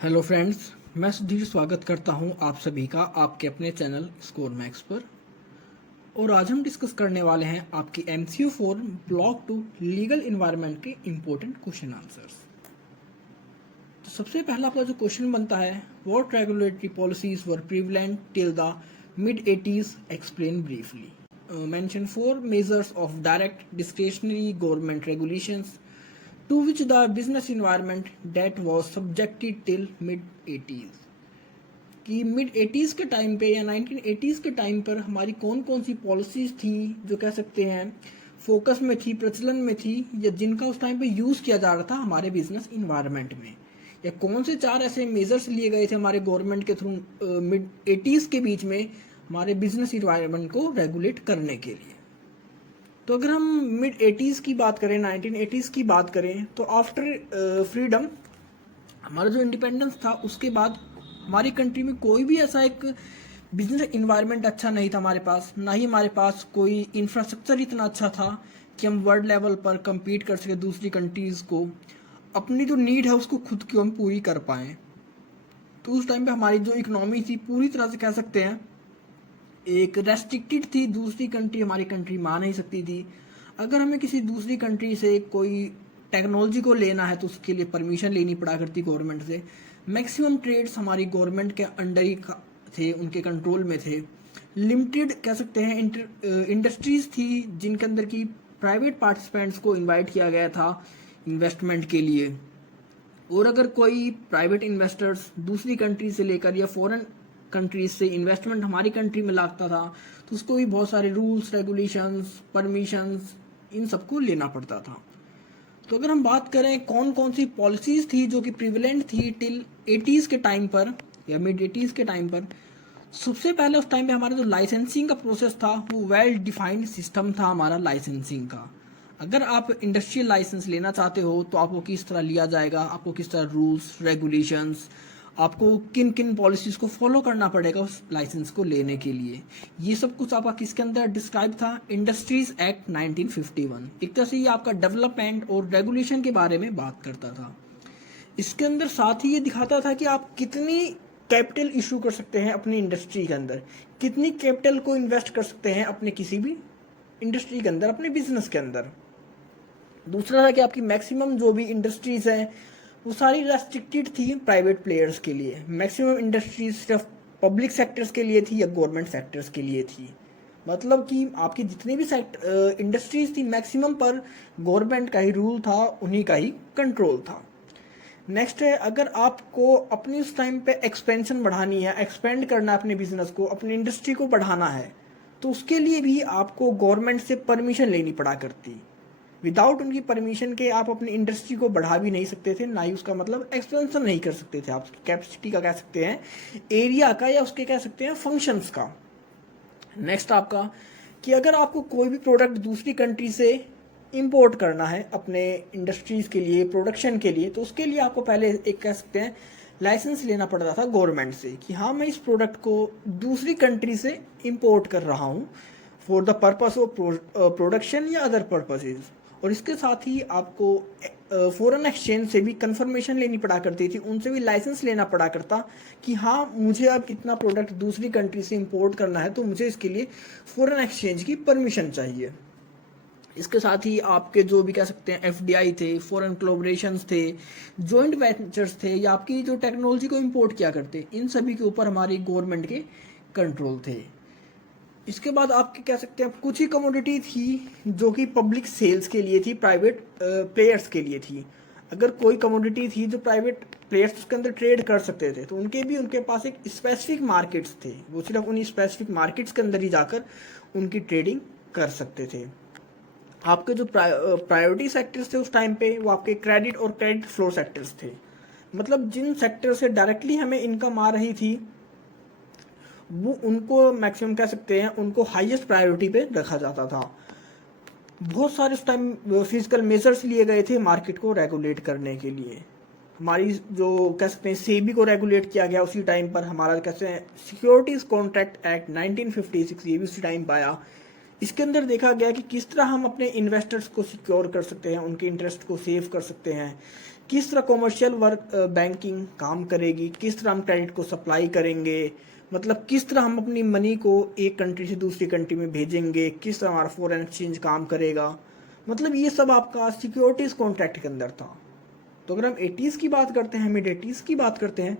Hello friends, मैं सुधीर स्वागत करता हूं आप सभी का आपके अपने चैनल स्कोर मैक्स पर। और आज हम डिस्कस करने वाले हैं आपकी MCQ 4 ब्लॉक 2 लीगल इन्वायरमेंट के इम्पोर्टेंट क्वेश्चन आंसर्स। तो सबसे पहला आपका जो क्वेश्चन बनता है, what regulatory policies were prevalent till the mid 80s, explain briefly. Mention 4 measures of direct discretionary government regulations to which the business environment that was subjected till mid 80s। कि mid 80s के time पे या 1980s के time पर हमारी कौन कौन सी policies थी जो कह सकते हैं फोकस में थी, प्रचलन में थी, या जिनका उस टाइम पे यूज़ किया जा रहा था हमारे बिजनेस इन्वायरमेंट में, या कौन से 4 ऐसे मेजर्स लिए गए थे हमारे गवर्नमेंट के थ्रू मिड 80s के बीच में हमारे बिजनेस इन्वायरमेंट को रेगुलेट करने के लिए। तो अगर हम मिड 80s की बात करें, 1980s की बात करें, तो आफ्टर फ्रीडम हमारा जो इंडिपेंडेंस था उसके बाद हमारी कंट्री में कोई भी ऐसा एक बिजनेस इन्वायरमेंट अच्छा नहीं था हमारे पास, ना ही हमारे पास कोई इंफ्रास्ट्रक्चर इतना अच्छा था कि हम वर्ल्ड लेवल पर compete कर सके दूसरी कंट्रीज़ को, अपनी जो नीड है उसको खुद की हम पूरी कर पाएँ। तो उस टाइम पे हमारी जो इकोनॉमी थी पूरी तरह से कह सकते हैं एक रेस्ट्रिक्टेड थी, दूसरी कंट्री हमारी कंट्री मान नहीं सकती थी। अगर हमें किसी दूसरी कंट्री से कोई टेक्नोलॉजी को लेना है तो उसके लिए परमिशन लेनी पड़ा करती गवर्नमेंट से। मैक्सिमम ट्रेड्स हमारी गवर्नमेंट के अंडर ही थे, उनके कंट्रोल में थे। लिमिटेड कह सकते हैं इंडस्ट्रीज थी जिनके अंदर की प्राइवेट पार्टिसिपेंट्स को इन्वाइट किया गया था इन्वेस्टमेंट के लिए। और अगर कोई प्राइवेट इन्वेस्टर्स दूसरी कंट्री से लेकर या फॉरेन कंट्रीज से इन्वेस्टमेंट हमारी कंट्री में लगता था तो उसको भी बहुत सारे रूल्स, रेगुलेशंस, परमिशंस, इन सबको लेना पड़ता था। तो अगर हम बात करें कौन कौन सी पॉलिसीज थी जो कि प्रिविलेंट थी टिल 80s के टाइम पर या मिड 80s के टाइम पर, सबसे पहले उस टाइम पे हमारा जो लाइसेंसिंग का प्रोसेस था वो वेल डिफाइंड सिस्टम था हमारा लाइसेंसिंग का। अगर आप इंडस्ट्रियल लाइसेंस लेना चाहते हो तो आपको किस तरह लिया जाएगा, आपको किस तरह रूल्स, रेगुलेशंस, आपको किन किन पॉलिसीज़ को फॉलो करना पड़ेगा उस लाइसेंस को लेने के लिए, ये सब कुछ आपका किसके अंदर डिस्क्राइब था, इंडस्ट्रीज एक्ट 1951। एक तरह से ये आपका डेवलपमेंट और रेगुलेशन के बारे में बात करता था। इसके अंदर साथ ही ये दिखाता था कि आप कितनी कैपिटल इशू कर सकते हैं अपनी इंडस्ट्री के अंदर, कितनी कैपिटल को इन्वेस्ट कर सकते हैं अपने किसी भी इंडस्ट्री के अंदर, अपने बिजनेस के अंदर। दूसरा था कि आपकी मैक्सिमम जो भी इंडस्ट्रीज हैं वो सारी रेस्ट्रिक्टेड थी प्राइवेट प्लेयर्स के लिए। मैक्सिमम इंडस्ट्रीज सिर्फ पब्लिक सेक्टर्स के लिए थी या गवर्नमेंट सेक्टर्स के लिए थी। मतलब कि आपकी जितनी भी इंडस्ट्रीज थी मैक्सिमम पर गवर्नमेंट का ही रूल था, उन्हीं का ही कंट्रोल था। नेक्स्ट है, अगर आपको अपनी उस टाइम पे एक्सपेंशन बढ़ानी है, एक्सपेंड करना है अपने बिजनेस को, अपनी इंडस्ट्री को बढ़ाना है, तो उसके लिए भी आपको गवर्नमेंट से परमिशन लेनी पड़ा करती। विदाउट उनकी परमिशन के आप अपनी इंडस्ट्री को बढ़ा भी नहीं सकते थे, ना ही उसका मतलब एक्सपेंशन नहीं कर सकते थे आप उसकी कैपेसिटी का कह सकते हैं, एरिया का, या उसके कह सकते हैं फंक्शंस का। नेक्स्ट आपका कि अगर आपको कोई भी प्रोडक्ट दूसरी कंट्री से इंपोर्ट करना है अपने इंडस्ट्रीज के लिए, प्रोडक्शन के लिए, तो उसके लिए आपको पहले एक कह सकते हैं लाइसेंस लेना पड़ता था गवर्नमेंट से कि हाँ मैं इस प्रोडक्ट को दूसरी कंट्री से इंपोर्ट कर रहा हूँ for the purpose of production या अदर पर्पसेज। और इसके साथ ही आपको फॉरेन एक्सचेंज से भी कंफर्मेशन लेनी पड़ा करती थी, उनसे भी लाइसेंस लेना पड़ा करता कि हाँ मुझे अब इतना प्रोडक्ट दूसरी कंट्री से इंपोर्ट करना है तो मुझे इसके लिए फॉरेन एक्सचेंज की परमिशन चाहिए। इसके साथ ही आपके जो भी कह सकते हैं FDI थे, फॉरेन कोलैबोरेशंस थे, जॉइंट वेंचर्स थे, या आपकी जो टेक्नोलॉजी को इंपोर्ट किया करते, इन सभी के ऊपर हमारी गवर्नमेंट के कंट्रोल थे। इसके बाद आपके कह सकते हैं कुछ ही कमोडिटी थी जो कि पब्लिक सेल्स के लिए थी, प्राइवेट प्लेयर्स के लिए थी। अगर कोई कमोडिटी थी जो प्राइवेट प्लेयर्स उसके अंदर ट्रेड कर सकते थे तो उनके पास एक स्पेसिफिक मार्केट्स थे, वो सिर्फ उन्हीं स्पेसिफिक मार्केट्स के अंदर ही जाकर उनकी ट्रेडिंग कर सकते थे। आपके जो प्रायोरिटी सेक्टर्स थे उस टाइम पे वो आपके क्रेडिट और क्रेडिट फ्लो सेक्टर्स थे। मतलब जिन सेक्टर से डायरेक्टली हमें इनकम आ रही थी वो उनको मैक्सिमम कह सकते हैं उनको हाईएस्ट प्रायोरिटी पे रखा जाता था। बहुत सारे उस टाइम फिजिकल मेजर्स लिए गए थे मार्केट को रेगुलेट करने के लिए। हमारी जो कह सकते हैं सेबी को रेगुलेट किया गया उसी टाइम पर, हमारा कहते हैं सिक्योरिटीज कॉन्ट्रैक्ट एक्ट 1956 ये भी उसी टाइम पर आया। इसके अंदर देखा गया कि किस तरह हम अपने इन्वेस्टर्स को सिक्योर कर सकते हैं, उनके इंटरेस्ट को सेव कर सकते हैं, किस तरह कॉमर्शियल वर्क बैंकिंग काम करेगी, किस तरह हम क्रेडिट को सप्लाई करेंगे, मतलब किस तरह हम अपनी मनी को एक कंट्री से दूसरी कंट्री में भेजेंगे, किस तरह हमारा फॉरेन एक्सचेंज काम करेगा, मतलब ये सब आपका सिक्योरिटीज कॉन्ट्रैक्ट के अंदर था। तो अगर हम 80s की बात करते हैं, मिड 80s की बात करते हैं,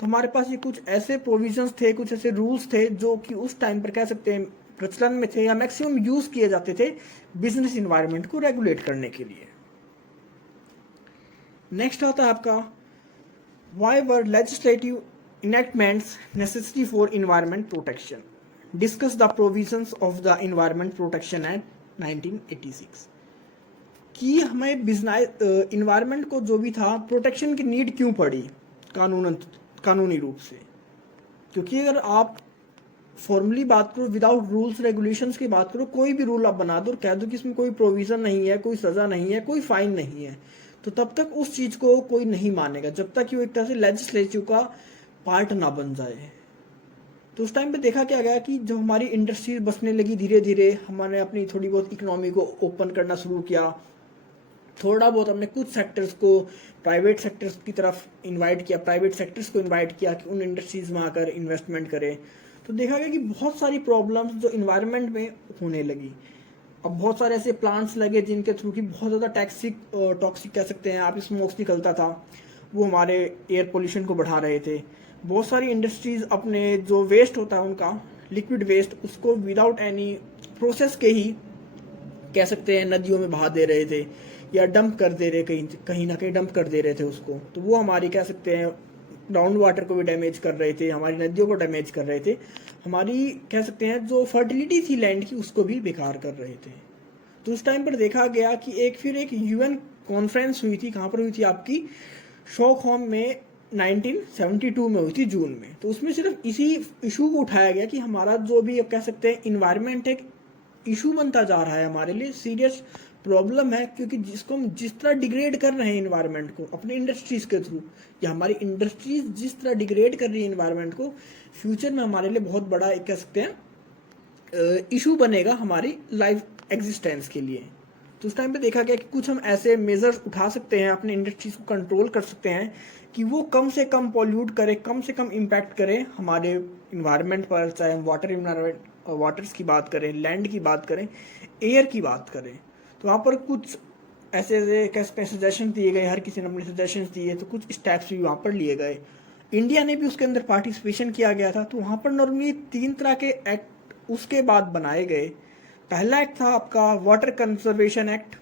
तो हमारे पास ये कुछ ऐसे प्रोविजंस थे, कुछ ऐसे रूल्स थे जो कि उस टाइम पर कह सकते हैं प्रचलन में थे या मैक्सिमम यूज किए जाते थे बिजनेस इन्वायरमेंट को रेगुलेट करने के लिए। नेक्स्ट आता है आपका why were legislative enactments necessary for environment protection, discuss the provisions of the environment protection act 1986। कि हमें बिजनेस इन्वायरमेंट को जो भी था प्रोटेक्शन की नीड क्यों पड़ी कानूनी रूप से, क्योंकि अगर आप फॉर्मली बात करो, विदाउट रूल्स रेगुलेशंस की बात करो, कोई भी रूल आप बना दो और कह दो कि इसमें कोई प्रोविजन नहीं है, कोई सज़ा नहीं है, कोई फाइन नहीं है, तो तब तक उस चीज़ को कोई नहीं मानेगा जब तक कि वो एक तरह से लेजिस्लेटिव का पार्ट ना बन जाए। तो उस टाइम पे देखा क्या गया कि जब हमारी इंडस्ट्री बसने लगी, धीरे धीरे हमने अपनी थोड़ी बहुत इकोनॉमी को ओपन करना शुरू किया, थोड़ा बहुत हमने कुछ सेक्टर्स को प्राइवेट सेक्टर्स की तरफ इनवाइट किया, प्राइवेट सेक्टर्स को इनवाइट किया कि उन इंडस्ट्रीज में आकर इन्वेस्टमेंट करें, तो देखा गया कि बहुत सारी प्रॉब्लम्स जो इन्वायरमेंट में होने लगी। अब बहुत सारे ऐसे प्लांट्स लगे जिनके थ्रू कि बहुत ज़्यादा टॉक्सिक कह सकते हैं आप, स्मोक्स निकलता था, वो हमारे एयर पोल्यूशन को बढ़ा रहे थे। बहुत सारी इंडस्ट्रीज अपने जो वेस्ट होता है उनका लिक्विड वेस्ट, उसको विदाउट एनी प्रोसेस के ही कह सकते हैं नदियों में बहा दे रहे थे या डंप कर दे रहे, कहीं ना कहीं डंप कर दे रहे थे उसको। तो वो हमारी कह सकते हैं ग्राउंड वाटर को भी डैमेज कर रहे थे, हमारी नदियों को डैमेज कर रहे थे, हमारी कह सकते हैं जो फर्टिलिटी थी लैंड की उसको भी बेकार कर रहे थे। तो उस टाइम पर देखा गया कि फिर एक यूएन कॉन्फ्रेंस हुई थी, कहाँ पर हुई थी आपकी स्टॉकहोम में, 1972 में हुई थी, जून में। तो उसमें सिर्फ इसी इशू को उठाया गया कि हमारा जो भी अब कह सकते हैं इन्वायरमेंट एक इशू बनता जा रहा है, हमारे लिए सीरियस प्रॉब्लम है, क्योंकि जिसको हम जिस तरह डिग्रेड कर रहे हैं इन्वायरमेंट को अपनी इंडस्ट्रीज के थ्रू, या हमारी इंडस्ट्रीज जिस तरह डिग्रेड कर रही है इन्वायरमेंट को, फ्यूचर में हमारे लिए बहुत बड़ा एक कह सकते हैं इशू बनेगा हमारी लाइफ एग्जिस्टेंस के लिए। तो उस टाइम पे देखा गया कि कुछ हम ऐसे मेजर्स उठा सकते हैं, अपने इंडस्ट्रीज को कंट्रोल कर सकते हैं कि वो कम से कम पॉल्यूट करे, कम से कम इम्पैक्ट करे हमारे इन्वायरमेंट पर, चाहे हम वाटर्स की बात करें, लैंड की बात करें, एयर की बात करें। तो वहाँ पर कुछ ऐसे ऐसे कह सकते हैं सजेशन दिए गए, हर किसी ने अपने सजेशन दिए, तो कुछ स्टेप्स भी वहाँ पर लिए गए। इंडिया ने भी उसके अंदर पार्टिसिपेशन किया गया था। तो वहाँ पर नॉर्मली 3 तरह के एक्ट उसके बाद बनाए गए। पहला एक्ट था आपका वाटर कंजर्वेशन एक्ट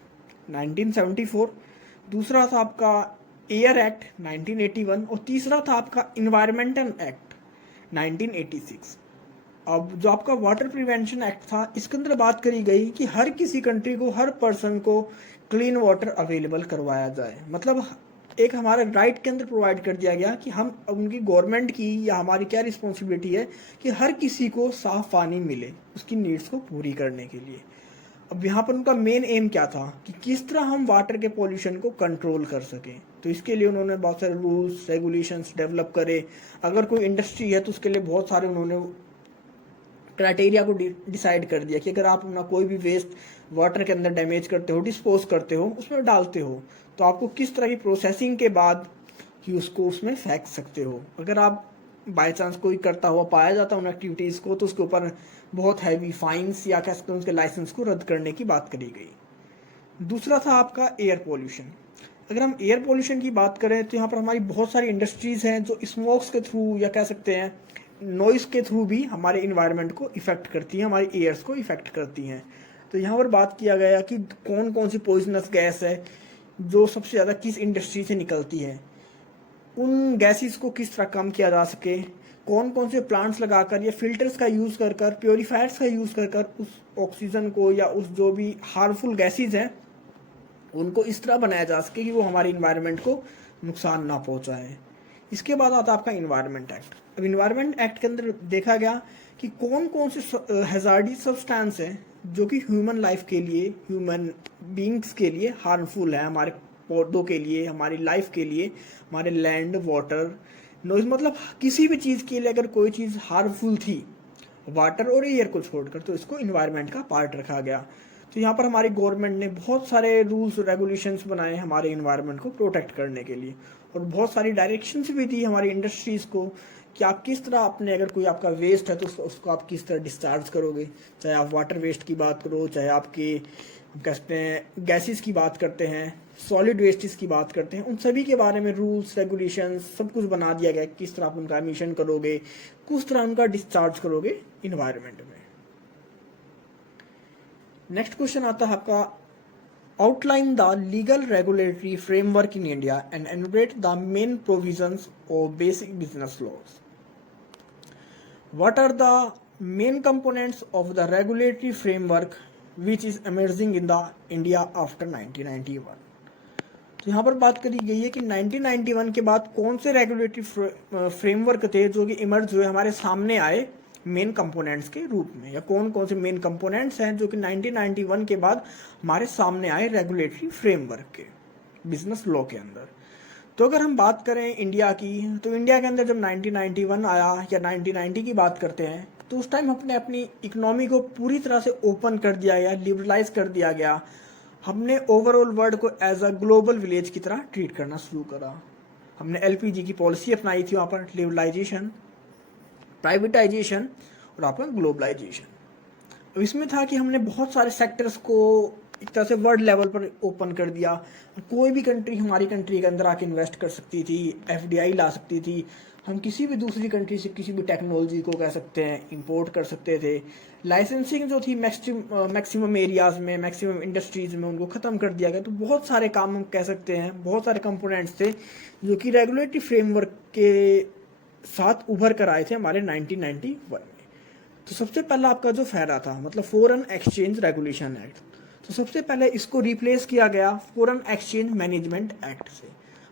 1974, दूसरा था आपका एयर एक्ट 1981 और तीसरा था आपका इन्वायरमेंटल एक्ट 1986। अब जो आपका वाटर प्रिवेंशन एक्ट था, इसके अंदर बात करी गई कि हर किसी कंट्री को, हर पर्सन को क्लीन वाटर अवेलेबल करवाया जाए। मतलब एक हमारा राइट के अंदर प्रोवाइड कर दिया गया कि हम उनकी गवर्नमेंट की या हमारी क्या रिस्पॉन्सिबिलिटी है कि हर किसी को साफ पानी मिले उसकी नीड्स को पूरी करने के लिए। अब यहाँ पर उनका मेन एम क्या था कि किस तरह हम वाटर के पॉल्यूशन को कंट्रोल कर सकें। तो इसके लिए उन्होंने बहुत सारे रूल्स रेगुलेशंस डेवलप करे। अगर कोई इंडस्ट्री है तो उसके लिए बहुत सारे उन्होंने क्राइटेरिया को डिसाइड कर दिया कि अगर आप अपना कोई भी वेस्ट वाटर के अंदर डैमेज करते हो, डिस्पोज करते हो, उसमें डालते हो, तो आपको किस तरह की प्रोसेसिंग के बाद ही उसको उसमें फेंक सकते हो। अगर आप बाय चांस कोई करता हुआ पाया जाता है उन एक्टिविटीज़ को, तो उसके ऊपर बहुत हैवी फाइन्स या कह सकते हैं उसके लाइसेंस को रद्द करने की बात करी गई। दूसरा था आपका एयर पोल्यूशन। अगर हम एयर पोल्यूशन की बात करें तो यहाँ पर हमारी बहुत सारी इंडस्ट्रीज़ हैं जो स्मोक्स के थ्रू या कह सकते हैं नॉइज़ के थ्रू भी हमारे इन्वायरमेंट को इफ़ेक्ट करती हैं, हमारी एयर्स को इफ़ेक्ट करती हैं। तो यहाँ पर बात किया गया कि कौन कौन सी पॉइजनस गैस है जो सबसे ज़्यादा किस इंडस्ट्री से निकलती है, उन गैसेस को किस तरह कम किया जा सके, कौन कौन से प्लांट्स लगाकर या फिल्टर्स का यूज़ कर कर, प्योरीफायर्स का यूज़ कर कर उस ऑक्सीजन को या उस जो भी हार्मफुल गैसेज हैं उनको इस तरह बनाया जा सके कि वो हमारे इन्वायरमेंट को नुकसान ना पहुँचाएँ। इसके बाद आता है आपका इन्वायरमेंट एक्ट। अब इन्वायरमेंट एक्ट के अंदर देखा गया कि कौन कौन से हैजार्डस सब्सटेंस हैं जो कि ह्यूमन लाइफ के लिए, ह्यूमन बींग्स के लिए हार्मफुल है, हमारे पौधों के लिए, हमारी लाइफ के लिए, हमारे लैंड वाटर नॉइज, मतलब किसी भी चीज़ के लिए अगर कोई चीज़ हार्मफुल थी वाटर और एयर को छोड़कर, तो इसको इन्वायरमेंट का पार्ट रखा गया। तो यहाँ पर हमारी गवर्नमेंट ने बहुत सारे रूल्स रेगुलेशंस बनाए हमारे इन्वायरमेंट को प्रोटेक्ट करने के लिए, और बहुत सारी डायरेक्शंस भी दी हमारी इंडस्ट्रीज़ को कि आप किस तरह अपने, अगर कोई आपका वेस्ट है तो उसको आप किस तरह डिस्चार्ज करोगे। चाहे आप वाटर वेस्ट की बात करो, चाहे आपके हम कह सकते हैं गैसेस की बात करते हैं, सॉलिड वेस्टेज की बात करते हैं, उन सभी के बारे में रूल्स रेगुलेशंस सब कुछ बना दिया गया, किस तरह आप उनका एमिशन करोगे, किस तरह उनका डिस्चार्ज करोगे इन्वायरमेंट में। नेक्स्ट क्वेश्चन आता है आपका, outline the legal regulatory framework in India and enumerate the main provisions of basic business laws. What are the main components of the regulatory framework which is emerging in the India after 1991। तो यहाँ पर बात करी गई है कि 1991 के बाद कौन से रेगुलेटरी फ्रेमवर्क थे जो कि इमर्ज हुए, हमारे सामने आए मेन कंपोनेंट्स के रूप में, या कौन कौन से मेन कंपोनेंट्स हैं जो कि 1991 के बाद हमारे सामने आए रेगुलेटरी फ्रेमवर्क के बिजनेस लॉ के अंदर। तो अगर हम बात करें इंडिया की, तो इंडिया के अंदर जब 1991 आया या 1990 की बात करते हैं, तो उस टाइम हमने अपनी इकोनॉमी को पूरी तरह से ओपन कर दिया गया, लिबरलाइज कर दिया गया। हमने ओवरऑल वर्ल्ड को एज अ ग्लोबल विलेज की तरह ट्रीट करना शुरू करा। हमने एलपीजी की पॉलिसी अपनाई थी, वहाँ पर लिबरलाइजेशन, प्राइवेटाइजेशन और आपका ग्लोबलाइजेशन। अब इसमें था कि हमने बहुत सारे सेक्टर्स को एक तरह से वर्ल्ड लेवल पर ओपन कर दिया। कोई भी कंट्री हमारी कंट्री के अंदर आके इन्वेस्ट कर सकती थी, एफडीआई ला सकती थी, हम किसी भी दूसरी कंट्री से किसी भी टेक्नोलॉजी को कह सकते हैं इंपोर्ट कर सकते थे। लाइसेंसिंग जो थी मैक्सिमम एरियाज़ में, मैक्सिमम इंडस्ट्रीज़ में, उनको ख़त्म कर दिया गया। तो बहुत सारे काम हम कह सकते हैं, बहुत सारे कंपोनेंट्स थे जो कि रेगुलेटरी फ्रेमवर्क के साथ उभर कर आए थे हमारे 1991 में। तो सबसे पहला आपका जो फैरा था, मतलब फॉरेन एक्सचेंज रेगुलेशन एक्ट, तो सबसे पहले इसको रिप्लेस किया गया फॉरेन एक्सचेंज मैनेजमेंट एक्ट से।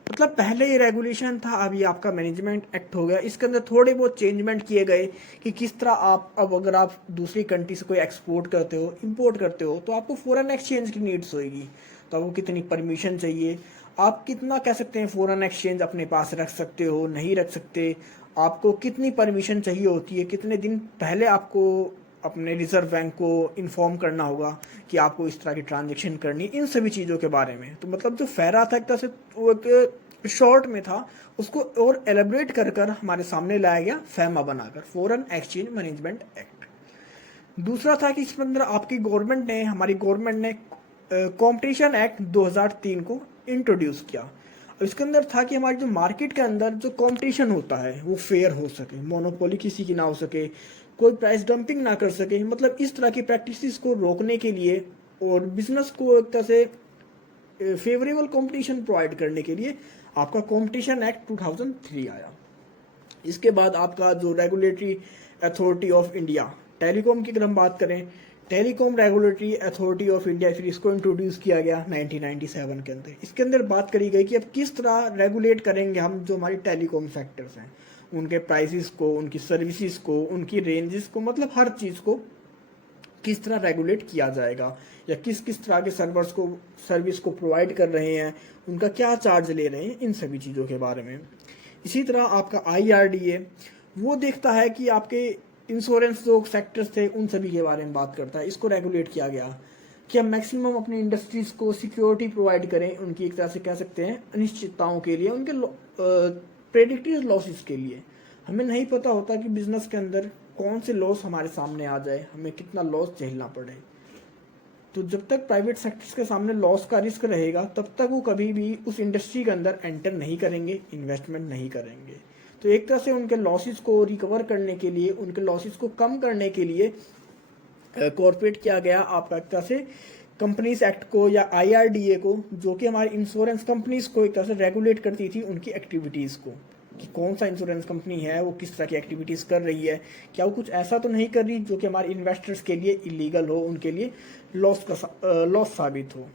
मतलब पहले ये रेगुलेशन था, अभी आपका मैनेजमेंट एक्ट हो गया। इसके अंदर थोड़े बहुत चेंजमेंट किए गए कि किस तरह आप अब अगर आप दूसरी कंट्री से कोई एक्सपोर्ट करते हो, इंपोर्ट करते हो, तो आपको फॉरेन एक्सचेंज की नीड्स होगी। तो आपको कितनी परमिशन चाहिए, आप कितना कह सकते हैं फॉरेन एक्सचेंज अपने पास रख सकते हो, नहीं रख सकते, आपको कितनी परमिशन चाहिए होती है, कितने दिन पहले आपको अपने रिजर्व बैंक को इन्फॉर्म करना होगा कि आपको इस तरह की ट्रांजेक्शन करनी, इन सभी चीज़ों के बारे में। तो मतलब जो फेरा था एक तरह से वो एक शॉर्ट में था, उसको और एलेबरेट कर कर हमारे सामने लाया गया फैमा बनाकर, फॉरेन एक्सचेंज मैनेजमेंट एक्ट। दूसरा था कि इसके अंदर आपकी गवर्नमेंट ने, हमारी गवर्नमेंट ने कॉम्पिटिशन एक्ट 2003 को इंट्रोड्यूस किया। इसके अंदर था कि हमारी जो मार्केट के अंदर जो कंपटीशन होता है वो फेयर हो सके, मोनोपोली किसी की ना हो सके, कोई प्राइस डंपिंग ना कर सके। मतलब इस तरह की प्रैक्टिसेस को रोकने के लिए और बिजनेस को एक तरह से फेवरेबल कंपटीशन प्रोवाइड करने के लिए आपका कॉम्पिटिशन एक्ट 2003 आया। इसके बाद आपका जो regulatory authority of India, telecom की अगर हम बात करें, telecom regulatory authority of India, फिर इसको इंट्रोड्यूस किया गया 1997 के अंदर। इसके अंदर बात करी गई कि अब किस तरह रेगुलेट करेंगे हम जो हमारी टेलीकॉम सेक्टर्स हैं, उनके प्राइसेस को, उनकी सर्विसेज को, उनकी रेंजेस को, मतलब हर चीज़ को किस तरह रेगुलेट किया जाएगा, या किस किस तरह के सर्वर्स को, सर्विस को प्रोवाइड कर रहे हैं, उनका क्या चार्ज ले रहे हैं, इन सभी चीज़ों के बारे में। इसी तरह आपका IRDA वो देखता है कि आपके इंश्योरेंस जो सेक्टर्स थे उन सभी के बारे में बात करता है। इसको रेगुलेट किया गया कि हम मैक्सिमम अपनी इंडस्ट्रीज़ को सिक्योरिटी प्रोवाइड करें, उनकी एक तरह से कह सकते हैं अनिश्चितताओं के लिए, उनके प्रेडिक्टिव लॉसेस के लिए। हमें नहीं पता होता कि बिजनेस के अंदर कौन से लॉस हमारे सामने आ जाए, हमें कितना लॉस झेलना पड़े। तो जब तक प्राइवेट सेक्टर्स के सामने लॉस का रिस्क रहेगा तब तक वो कभी भी उस इंडस्ट्री के अंदर एंटर नहीं करेंगे, इन्वेस्टमेंट नहीं करेंगे। तो एक तरह से उनके लॉसेस को रिकवर करने के लिए, उनके लॉसेस को कम करने के लिए कॉर्पोरेट किया गया आपका एक तरह से कंपनीज एक्ट को या IRDA को, जो कि हमारी इंश्योरेंस कंपनीज को एक तरह से रेगुलेट करती थी, उनकी एक्टिविटीज़ को, कि कौन सा इंश्योरेंस कंपनी है वो किस तरह की एक्टिविटीज़ कर रही है, क्या वो कुछ ऐसा तो नहीं कर रही जो कि हमारे इन्वेस्टर्स के लिए इलीगल हो, उनके लिए लॉस साबित हो।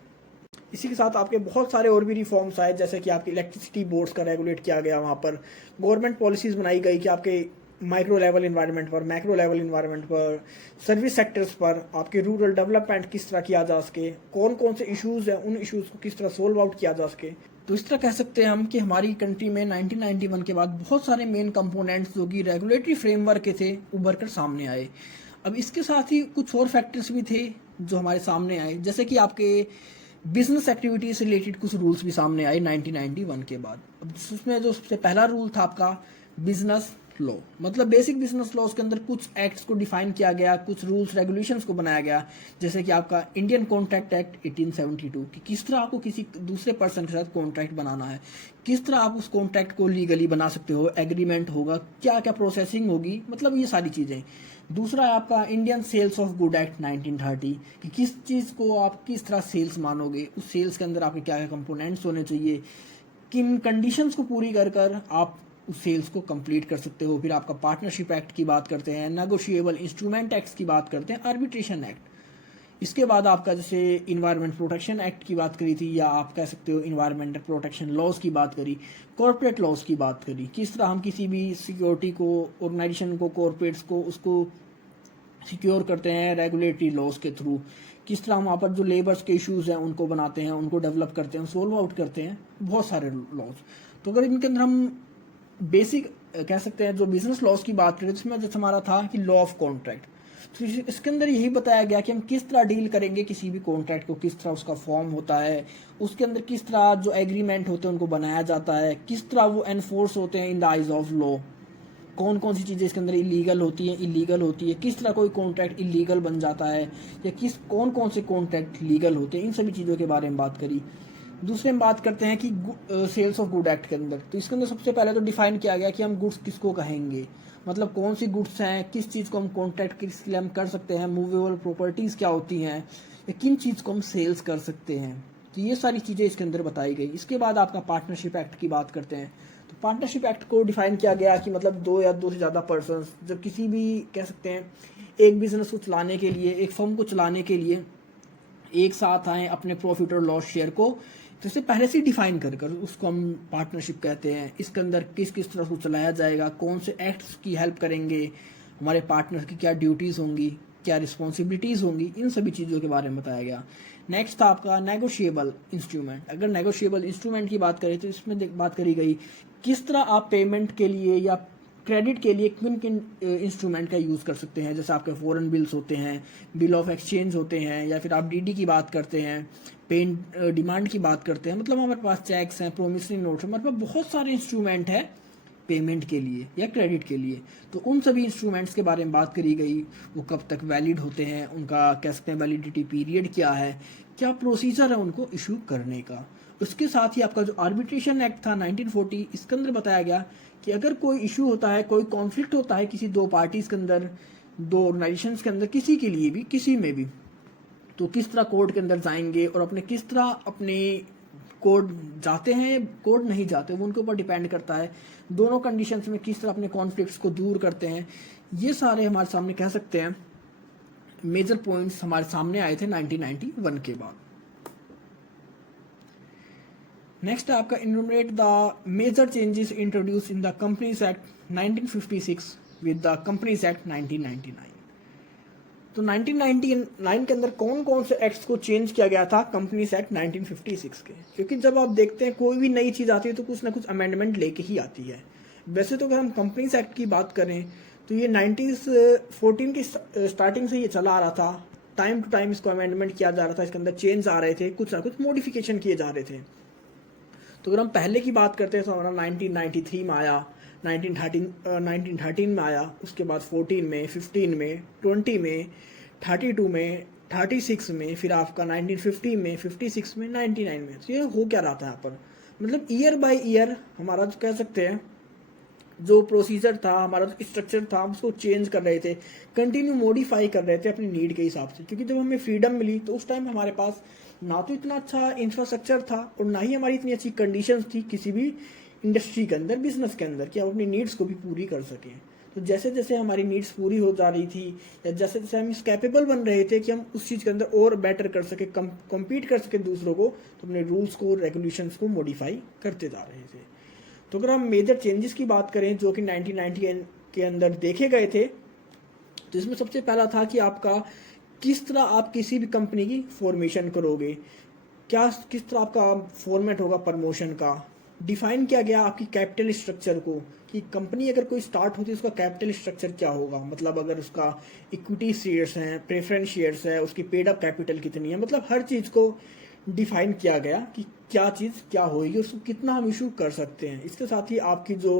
इसी के साथ आपके बहुत सारे और भी रिफॉर्म्स आए, जैसे कि आपके इलेक्ट्रिसिटी बोर्ड्स का रेगुलेट किया गया, वहाँ पर गवर्नमेंट पॉलिसीज़ बनाई गई कि आपके माइक्रो लेवल इन्वायरमेंट पर, मैक्रो लेवल इन्वायरमेंट पर, सर्विस सेक्टर्स पर आपके रूरल डेवलपमेंट किस तरह किया जा सके, कौन कौन से इश्यूज़ हैं, उन इश्यूज़ को किस तरह सोल्व आउट किया जा सके। तो इस तरह कह सकते हैं हम कि हमारी कंट्री में 1991 के बाद बहुत सारे मेन कंपोनेंट्स जो कि रेगुलेटरी फ्रेमवर्क के थे उभर कर सामने आए। अब इसके साथ ही कुछ और फैक्टर्स भी थे जो हमारे सामने आए, जैसे कि आपके बिजनेस एक्टिविटी से रिलेटेड कुछ रूल्स भी सामने आए 1991 के बाद। अब उसमें जो सबसे पहला रूल था आपका बिजनेस लॉ, मतलब बेसिक बिजनेस लॉ के अंदर कुछ एक्ट्स को डिफाइन किया गया, कुछ रूल्स रेगुलेशंस को बनाया गया, जैसे कि आपका इंडियन कॉन्ट्रैक्ट एक्ट 1872 कि किस तरह आपको किसी दूसरे पर्सन के साथ कॉन्ट्रैक्ट बनाना है, किस तरह आप उस कॉन्ट्रैक्ट को लीगली बना सकते हो, एग्रीमेंट होगा, क्या क्या प्रोसेसिंग होगी, मतलब ये सारी चीज़ें। दूसरा है आपका Indian sales of good act 1930 कि किस चीज़ को आप किस तरह सेल्स मानोगे, उस सेल्स के अंदर आपके क्या क्या कंपोनेंट्स होने चाहिए, किन कंडीशंस को पूरी कर कर आप उस सेल्स को कंप्लीट कर सकते हो। फिर आपका पार्टनरशिप एक्ट की बात करते हैं, नेगोशिएबल इंस्ट्रूमेंट एक्ट की बात करते हैं, आर्बिट्रेशन एक्ट। इसके बाद आपका जैसे इन्वायरमेंट प्रोटेक्शन एक्ट की बात करी थी, या आप कह सकते हो इन्वायरमेंटल प्रोटेक्शन लॉज की बात करी, कॉर्पोरेट लॉज की बात करी, किस तरह हम किसी भी सिक्योरिटी को, ऑर्गेनाइजेशन को, कॉर्पोरेट्स को उसको सिक्योर करते हैं रेगुलेटरी लॉज के थ्रू, किस तरह हम वहाँ पर जो लेबर्स के इश्यूज हैं उनको बनाते हैं, उनको डेवलप करते हैं, सोल्व आउट करते हैं, बहुत सारे लॉज। तो अगर इनके अंदर हम बेसिक कह सकते हैं जो बिजनेस लॉज की बात करें, जिसमें जैसे हमारा था कि लॉ ऑफ कॉन्ट्रैक्ट, तो इसके अंदर यही बताया गया कि हम किस तरह डील करेंगे किसी भी कॉन्ट्रैक्ट को, किस तरह उसका फॉर्म होता है, उसके अंदर किस तरह जो एग्रीमेंट होते हैं उनको बनाया जाता है, किस तरह वो एनफोर्स होते हैं in the eyes of law, कौन कौन सी चीज़ें इसके अंदर इलीगल होती हैं, इलीगल होती है, किस तरह कोई कॉन्ट्रैक्ट इलीगल बन जाता है, या कौन कौन से कॉन्ट्रैक्ट लीगल होते हैं, इन सभी चीज़ों के बारे में बात करी। दूसरे में बात करते हैं कि सेल्स ऑफ गुड एक्ट के अंदर, तो इसके अंदर सबसे पहले तो डिफाइन किया गया कि हम गुड्स किसको कहेंगे, मतलब कौन सी गुड्स हैं, किस चीज़ को हम कॉन्ट्रैक्ट किस लिए हम कर सकते हैं, मूवेबल प्रॉपर्टीज़ क्या होती हैं, या किन चीज़ को हम सेल्स कर सकते हैं। तो ये सारी चीज़ें इसके अंदर बताई गई। इसके बाद आपका पार्टनरशिप एक्ट की बात करते हैं, तो पार्टनरशिप एक्ट को डिफाइन किया गया कि मतलब दो या दो से ज़्यादा पर्सन जब किसी भी कह सकते हैं एक बिजनेस को चलाने के लिए, एक फर्म को चलाने के लिए एक साथ आए अपने प्रॉफिट और लॉस शेयर को, तो इसे पहले से डिफाइन कर कर उसको हम पार्टनरशिप कहते हैं। इसके अंदर किस किस तरह से चलाया जाएगा, कौन से एक्ट्स की हेल्प करेंगे, हमारे पार्टनर की क्या ड्यूटीज़ होंगी, क्या रिस्पॉन्सिबिलिटीज़ होंगी, इन सभी चीज़ों के बारे में बताया गया। नेक्स्ट था आपका नेगोशिएबल इंस्ट्रूमेंट। अगर नेगोशिएबल इंस्ट्रूमेंट की बात करें तो इसमें बात करी गई किस तरह आप पेमेंट के लिए या क्रेडिट के लिए किन किन इंस्ट्रूमेंट का यूज़ कर सकते हैं, जैसे आपके फॉरेन बिल्स होते हैं, बिल ऑफ एक्सचेंज होते हैं, या फिर आप डीडी की बात करते हैं, पेन डिमांड की बात करते हैं, मतलब हमारे पास चेक्स हैं, प्रोमिसरी नोट्स हैं, हमारे पास बहुत सारे इंस्ट्रूमेंट हैं पेमेंट के लिए या क्रेडिट के लिए। तो उन सभी इंस्ट्रूमेंट्स के बारे में बात करी गई, वो कब तक वैलिड होते हैं, उनका कह सकते हैं वैलिडिटी पीरियड क्या है, क्या प्रोसीजर है उनको इशू करने का। उसके साथ ही आपका जो आर्बिट्रेशन एक्ट था 1940, इसके अंदर बताया गया कि अगर कोई इशू होता है, कोई कॉन्फ्लिक्ट होता है किसी दो पार्टीज़ के अंदर, दो ऑर्गेनाइजेशंस के अंदर, किसी के लिए भी, किसी में भी, तो किस तरह कोर्ट के अंदर जाएंगे और अपने किस तरह अपने कोर्ट जाते हैं, कोर्ट नहीं जाते, वो उनके ऊपर डिपेंड करता है। दोनों कंडीशंस में किस तरह अपने कॉन्फ्लिक्ट्स को दूर करते हैं, ये सारे हमारे सामने कह सकते हैं मेजर पॉइंट्स हमारे सामने आए थे 1991 के बाद। नेक्स्ट है आपका enumerate the major changes introduce in the companies act 1956 with the companies act 1999। तो 1999 के अंदर कौन कौन से एक्ट्स को चेंज किया गया था कंपनीज एक्ट 1956 के, क्योंकि जब आप देखते हैं कोई भी नई चीज़ आती है तो कुछ ना कुछ अमेंडमेंट लेके ही आती है। वैसे तो अगर हम कंपनीज एक्ट की बात करें तो ये 1914 की स्टार्टिंग से ये चला आ रहा था, टाइम टू टाइम इसको अमेंडमेंट किया जा रहा था, इसके अंदर चेंज आ रहे थे, कुछ ना कुछ मॉडिफिकेशन किए जा रहे थे। तो अगर हम पहले की बात करते हैं तो हमारा 1993 में आया, 1913 में आया, उसके बाद 14 में, 15 में, 20 में, 32 में, 36 में, फिर आपका 1950 में, 56 में, 99 में। तो ये हो क्या रहा था यहाँ पर, मतलब ईयर बाय ईयर हमारा जो कह सकते हैं जो प्रोसीजर था, हमारा जो स्ट्रक्चर था, हम उसको चेंज कर रहे थे, कंटिन्यू मॉडिफाई कर रहे थे अपनी नीड के हिसाब से। क्योंकि जब हमें फ्रीडम मिली तो उस टाइम हमारे पास ना तो इतना अच्छा इंफ्रास्ट्रक्चर था और ना ही हमारी इतनी अच्छी कंडीशंस थी किसी भी इंडस्ट्री के अंदर, बिजनेस के अंदर, कि हम अपनी नीड्स को भी पूरी कर सकें। तो जैसे जैसे हमारी नीड्स पूरी हो जा रही थी, या जैसे जैसे हम इस कैपेबल बन रहे थे कि हम उस चीज़ के अंदर और बेटर कर सके, कम्पीट कर सके दूसरों को, तो अपने रूल्स को, रेगुलेशंस को मॉडिफाई करते जा रहे थे। तो अगर हम मेजर चेंजेस की बात करें जो कि 1990 के अंदर देखे गए थे, तो इसमें सबसे पहला था कि आपका किस तरह आप किसी भी कंपनी की फॉर्मेशन करोगे, किस तरह आपका फॉर्मेट होगा प्रमोशन का। डिफाइन किया गया आपकी कैपिटल स्ट्रक्चर को कि कंपनी अगर कोई स्टार्ट होती है उसका कैपिटल स्ट्रक्चर क्या होगा, मतलब अगर उसका इक्विटी शेयर्स हैं, प्रेफरेंस शेयर्स है, उसकी पेड अप कैपिटल कितनी है, मतलब हर चीज़ को डिफाइन किया गया कि क्या चीज़ क्या होगी, उसको कितना हम इशू कर सकते हैं। इसके साथ ही आपकी जो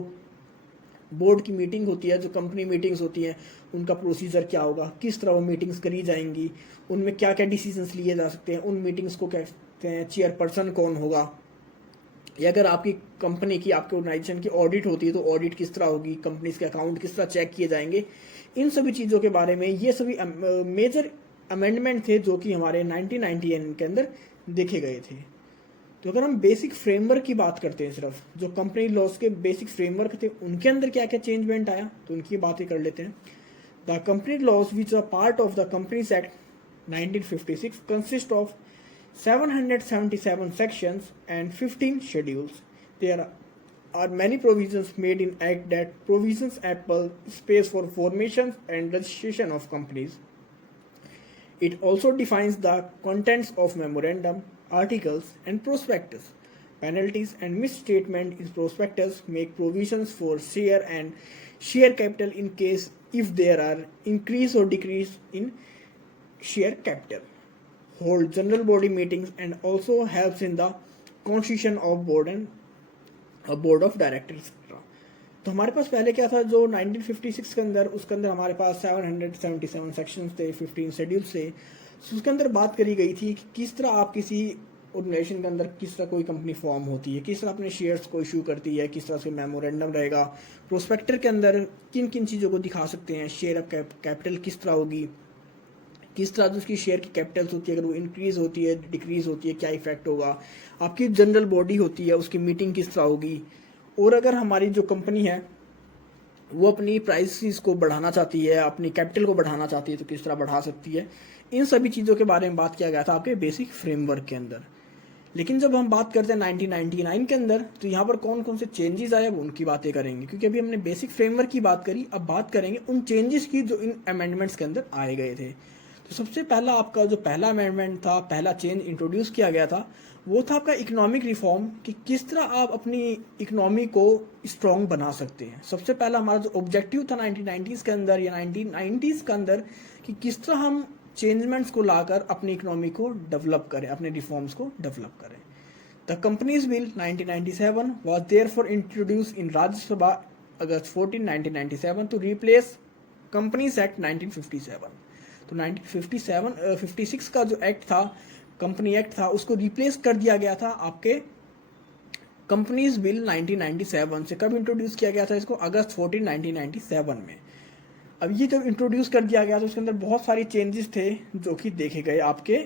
बोर्ड की मीटिंग होती है, जो कंपनी मीटिंग्स होती हैं, उनका प्रोसीजर क्या होगा, किस तरह वो मीटिंग्स करी जाएंगी, उनमें क्या क्या डिसीजंस लिए जा सकते हैं, उन मीटिंग्स को कहते हैं, चेयरपर्सन कौन होगा, या अगर आपकी कंपनी की, आपके ऑर्गेनाइजेशन की ऑडिट होती है तो ऑडिट किस तरह होगी, कंपनीज के अकाउंट किस तरह चेक किए जाएंगे, इन सभी चीज़ों के बारे में ये सभी मेजर अमेंडमेंट थे जो कि हमारे 1999 के अंदर देखे गए थे। तो अगर हम बेसिक फ्रेमवर्क की बात करते हैं, सिर्फ जो कंपनी लॉस के बेसिक फ्रेमवर्क थे उनके अंदर क्या क्या चेंजमेंट आया, तो उनकी बातें कर लेते हैं। The company laws which are part of the companies act 1956 consist of 777 sections and 15 schedules. There are many provisions made in Act that provisions ample space for formation and registration of companies. It also defines the contents of memorandum, articles, and prospectus. Penalties and misstatement in prospectus make provisions for share and share capital in case if there are increase or decrease in share capital. Hold general body meetings and also helps in the constitution of board and a board of directors. तो हमारे पास पहले क्या था, जो 1956 के अंदर, उसके अंदर हमारे पास 777 सेक्शंस थे, 15 शेड्यूल्स थे। उसके अंदर बात करी गई थी कि किस तरह आप किसी ऑर्गेनाइजेशन के अंदर, किस तरह कोई कंपनी फॉर्म होती है, किस तरह अपने शेयर्स को इशू करती है, किस तरह से मेमोरेंडम रहेगा, प्रोस्पेक्टर के अंदर किन किन चीज़ों को दिखा सकते हैं, शेयर ऑफ कैपिटल किस तरह होगी, किस तरह से उसकी शेयर की कैपिटल्स होती है, अगर वो इंक्रीज होती है, डिक्रीज होती है, क्या इफेक्ट होगा, आपकी जनरल बॉडी होती है उसकी मीटिंग किस तरह होगी, और अगर हमारी जो कंपनी है वो अपनी प्राइसेस को बढ़ाना चाहती है, अपनी कैपिटल को बढ़ाना चाहती है, तो किस तरह बढ़ा सकती है। इन सभी चीज़ों के बारे में बात किया गया था आपके बेसिक फ्रेमवर्क के अंदर। लेकिन जब हम बात करते हैं 1999 के अंदर, तो यहाँ पर कौन कौन से चेंजेस आए वो उनकी बातें करेंगे, क्योंकि अभी हमने बेसिक फ्रेमवर्क की बात करी, अब बात करेंगे उन चेंजेस की जो इन अमेंडमेंट्स के अंदर आए गए थे। तो सबसे पहला आपका जो पहला अमेंडमेंट था, पहला चेंज इंट्रोड्यूस किया गया था, वो था आपका इकोनॉमिक रिफॉर्म, कि किस तरह आप अपनी इकोनॉमी को स्ट्रॉन्ग बना सकते हैं। सबसे पहला हमारा जो ऑब्जेक्टिव था 1990s के अंदर या 1990s के अंदर, कि किस तरह हम चेंजमेंट्स को लाकर अपनी इकोनॉमी को डेवलप करें, अपने रिफॉर्म्स को डेवलप करें। The companies bill 1997 was there for introduce in Rajya Sabha August 14, 1997 to replace companies act 1957। तो 1956 का जो एक्ट था, कंपनी एक्ट था, उसको रिप्लेस कर दिया गया था आपके कंपनीज बिल 1997 से। कब इंट्रोड्यूस किया गया था इसको? अगस्त 14, 1997 में। अब ये जब इंट्रोड्यूस कर दिया गया तो उसके अंदर बहुत सारी चेंजेस थे जो कि देखे गए आपके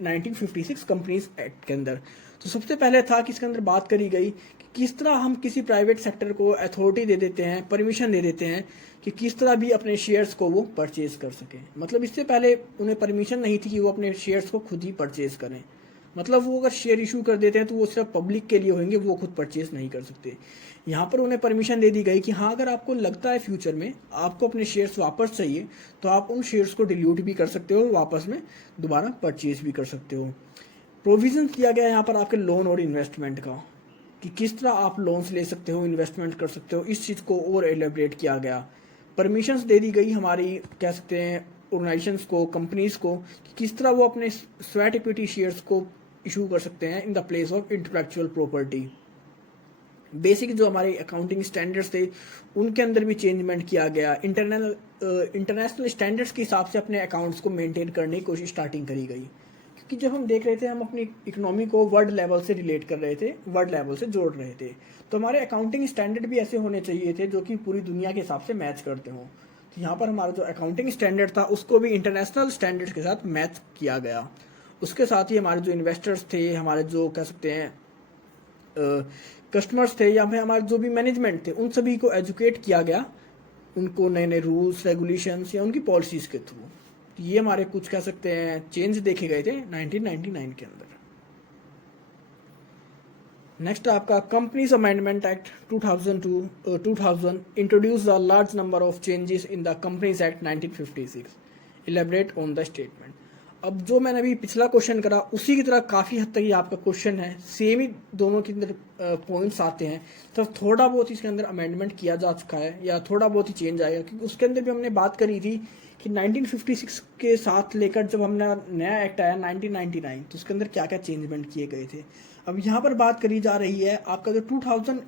1956 कंपनीज एक्ट के अंदर। तो सबसे पहले था कि इसके अंदर बात करी गई कि किस तरह हम किसी प्राइवेट सेक्टर को अथॉरिटी दे देते हैं, परमिशन दे देते हैं कि किस तरह भी अपने शेयर्स को वो परचेज कर सकें। मतलब इससे पहले उन्हें परमिशन नहीं थी कि वो अपने शेयर्स को खुद ही परचेज करें। मतलब वो अगर शेयर इशू कर देते हैं तो वो सिर्फ पब्लिक के लिए होंगे, वो खुद परचेज नहीं कर सकते। यहाँ पर उन्हें परमिशन दे दी गई कि हाँ, अगर आपको लगता है फ्यूचर में आपको अपने शेयर्स वापस चाहिए तो आप उन शेयर्स को डिल्यूट भी कर सकते हो, वापस में दोबारा परचेज भी कर सकते हो। प्रोविज़न किया गया यहाँ पर आपके लोन और इन्वेस्टमेंट का, कि किस तरह आप लोन्स ले सकते हो, इन्वेस्टमेंट कर सकते हो, इस चीज़ को और एलेबरेट किया गया। परमिशंस दे दी गई हमारी, कह सकते हैं, ऑर्गेनाइजेशंस को, कंपनीज को, कि किस तरह वो अपने स्वेट इक्विटी शेयर्स को इशू कर सकते हैं in the place of intellectual property. Basic जो हमारे अकाउंटिंग स्टैंडर्ड्स थे उनके अंदर भी चेंजमेंट किया गया। इंटरनेशनल स्टैंडर्ड्स के हिसाब से अपने अकाउंट्स को मेंटेन करने की कोशिश स्टार्टिंग करी गई, क्योंकि जब हम देख रहे थे हम अपनी इकोनॉमी को वर्ल्ड लेवल से रिलेट कर रहे थे, वर्ल्ड लेवल से जोड़ रहे थे, तो हमारे अकाउंटिंग स्टैंडर्ड भी ऐसे होने चाहिए थे जो कि पूरी दुनिया के हिसाब से मैच करते हों। तो यहाँ पर हमारा जो अकाउंटिंग स्टैंडर्ड था उसको भी इंटरनेशनल स्टैंडर्ड के साथ मैच किया गया। उसके साथ ही हमारे जो इन्वेस्टर्स थे, हमारे जो कह सकते हैं कस्टमर्स थे, या फिर हमारे जो भी मैनेजमेंट थे, उन सभी को एजुकेट किया गया, उनको नए नए रूल्स, रेगुलेशंस या उनकी पॉलिसीज़ के थ्रू। तो ये हमारे कुछ कह सकते हैं चेंज देखे गए थे 1999 के अंदर। नेक्स्ट आपका companies amendment act 2000 introduce the large number of changes in the companies act 1956। Elaborate on the statement. अब जो मैंने अभी पिछला क्वेश्चन करा उसी की तरह काफ़ी हद तक ये आपका क्वेश्चन है, सेम ही दोनों के अंदर पॉइंट्स आते हैं, तो थोड़ा बहुत इसके अंदर अमेंडमेंट किया जा चुका है या थोड़ा बहुत ही चेंज आएगा, क्योंकि उसके अंदर भी हमने बात करी थी कि 1956 के साथ लेकर जब हमने नया एक्ट आया 1999, तो उसके अंदर क्या क्या चेंजमेंट किए गए थे। अब यहाँ पर बात करी जा रही है आपका जो 2000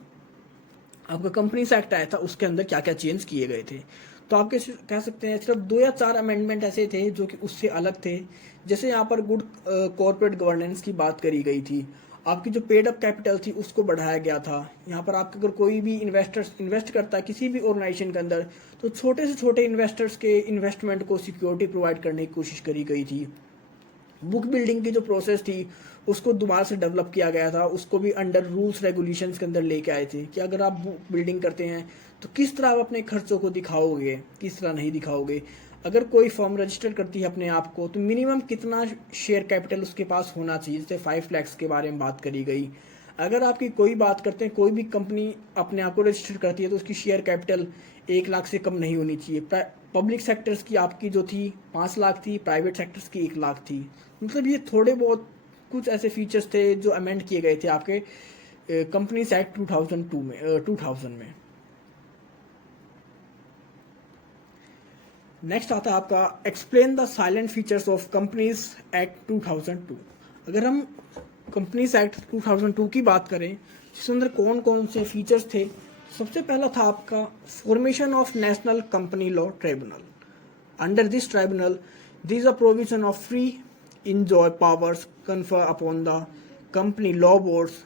आपका कंपनीज एक्ट आया था उसके अंदर क्या क्या चेंज किए गए थे। तो आप कह सकते हैं सिर्फ 2 या 4 अमेंडमेंट ऐसे थे जो कि उससे अलग थे। जैसे यहाँ पर गुड कॉर्पोरेट गवर्नेंस की बात करी गई थी, आपकी जो पेड अप कैपिटल थी उसको बढ़ाया गया था। यहाँ पर आपका अगर कोई भी इन्वेस्टर्स इन्वेस्ट करता है किसी भी ऑर्गेनाइजेशन के अंदर, तो छोटे से छोटे इन्वेस्टर्स के इन्वेस्टमेंट को सिक्योरिटी प्रोवाइड करने की कोशिश करी गई थी। बुक बिल्डिंग की जो प्रोसेस थी उसको दोबारा से डेवलप किया गया था, उसको भी अंडर रूल्स रेगुलेशंस के अंदर लेके आए थे कि अगर आप बुक बिल्डिंग करते हैं तो किस तरह आप अपने खर्चों को दिखाओगे, किस तरह नहीं दिखाओगे। अगर कोई फर्म रजिस्टर करती है अपने आप को तो मिनिमम कितना शेयर कैपिटल उसके पास होना चाहिए, जैसे 5 लाख के बारे में बात करी गई। अगर आपकी कोई बात करते हैं, कोई भी कंपनी अपने आप को रजिस्टर करती है तो उसकी शेयर कैपिटल 1 लाख से कम नहीं होनी चाहिए। पब्लिक सेक्टर्स की आपकी जो थी 5 लाख थी, प्राइवेट सेक्टर्स की 1 लाख थी। मतलब ये थोड़े बहुत कुछ ऐसे फीचर्स थे जो अमेंड किए गए थे आपके कंपनीज एक्ट 2000 में। नेक्स्ट आता है आपका explain the salient features of companies act 2002। अगर हम कंपनीज एक्ट 2002 की बात करें, जिसके अंदर कौन कौन से फीचर्स थे, सबसे पहला था आपका formation of national company law tribunal. Under this tribunal these are provision of free enjoy powers conferred upon the company law boards,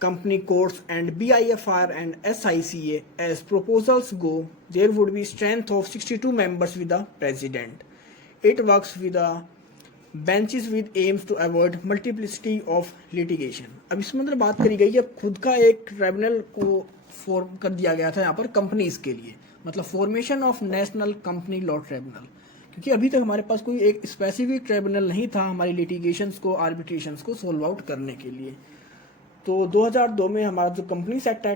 company courts and BIFR and SICA. As proposals go, there would be strength of 62 members with the president. It works with the benches with aims to avoid multiplicity of litigation. अब इसमें अंदर बात करी गई है, खुद का एक ट्राइब्यूनल को फॉर्म कर दिया गया था यहाँ पर कंपनीज के लिए, मतलब formation of national company law tribunal, क्योंकि अभी तक हमारे पास कोई एक स्पेसिफिक ट्राइब्यूनल नहीं था हमारी लिटिगेशंस को, आर्बिट्रेशंस को सोल्व आउट करने के लिए। तो 2002 में हमारा जो कंपनीज एक्ट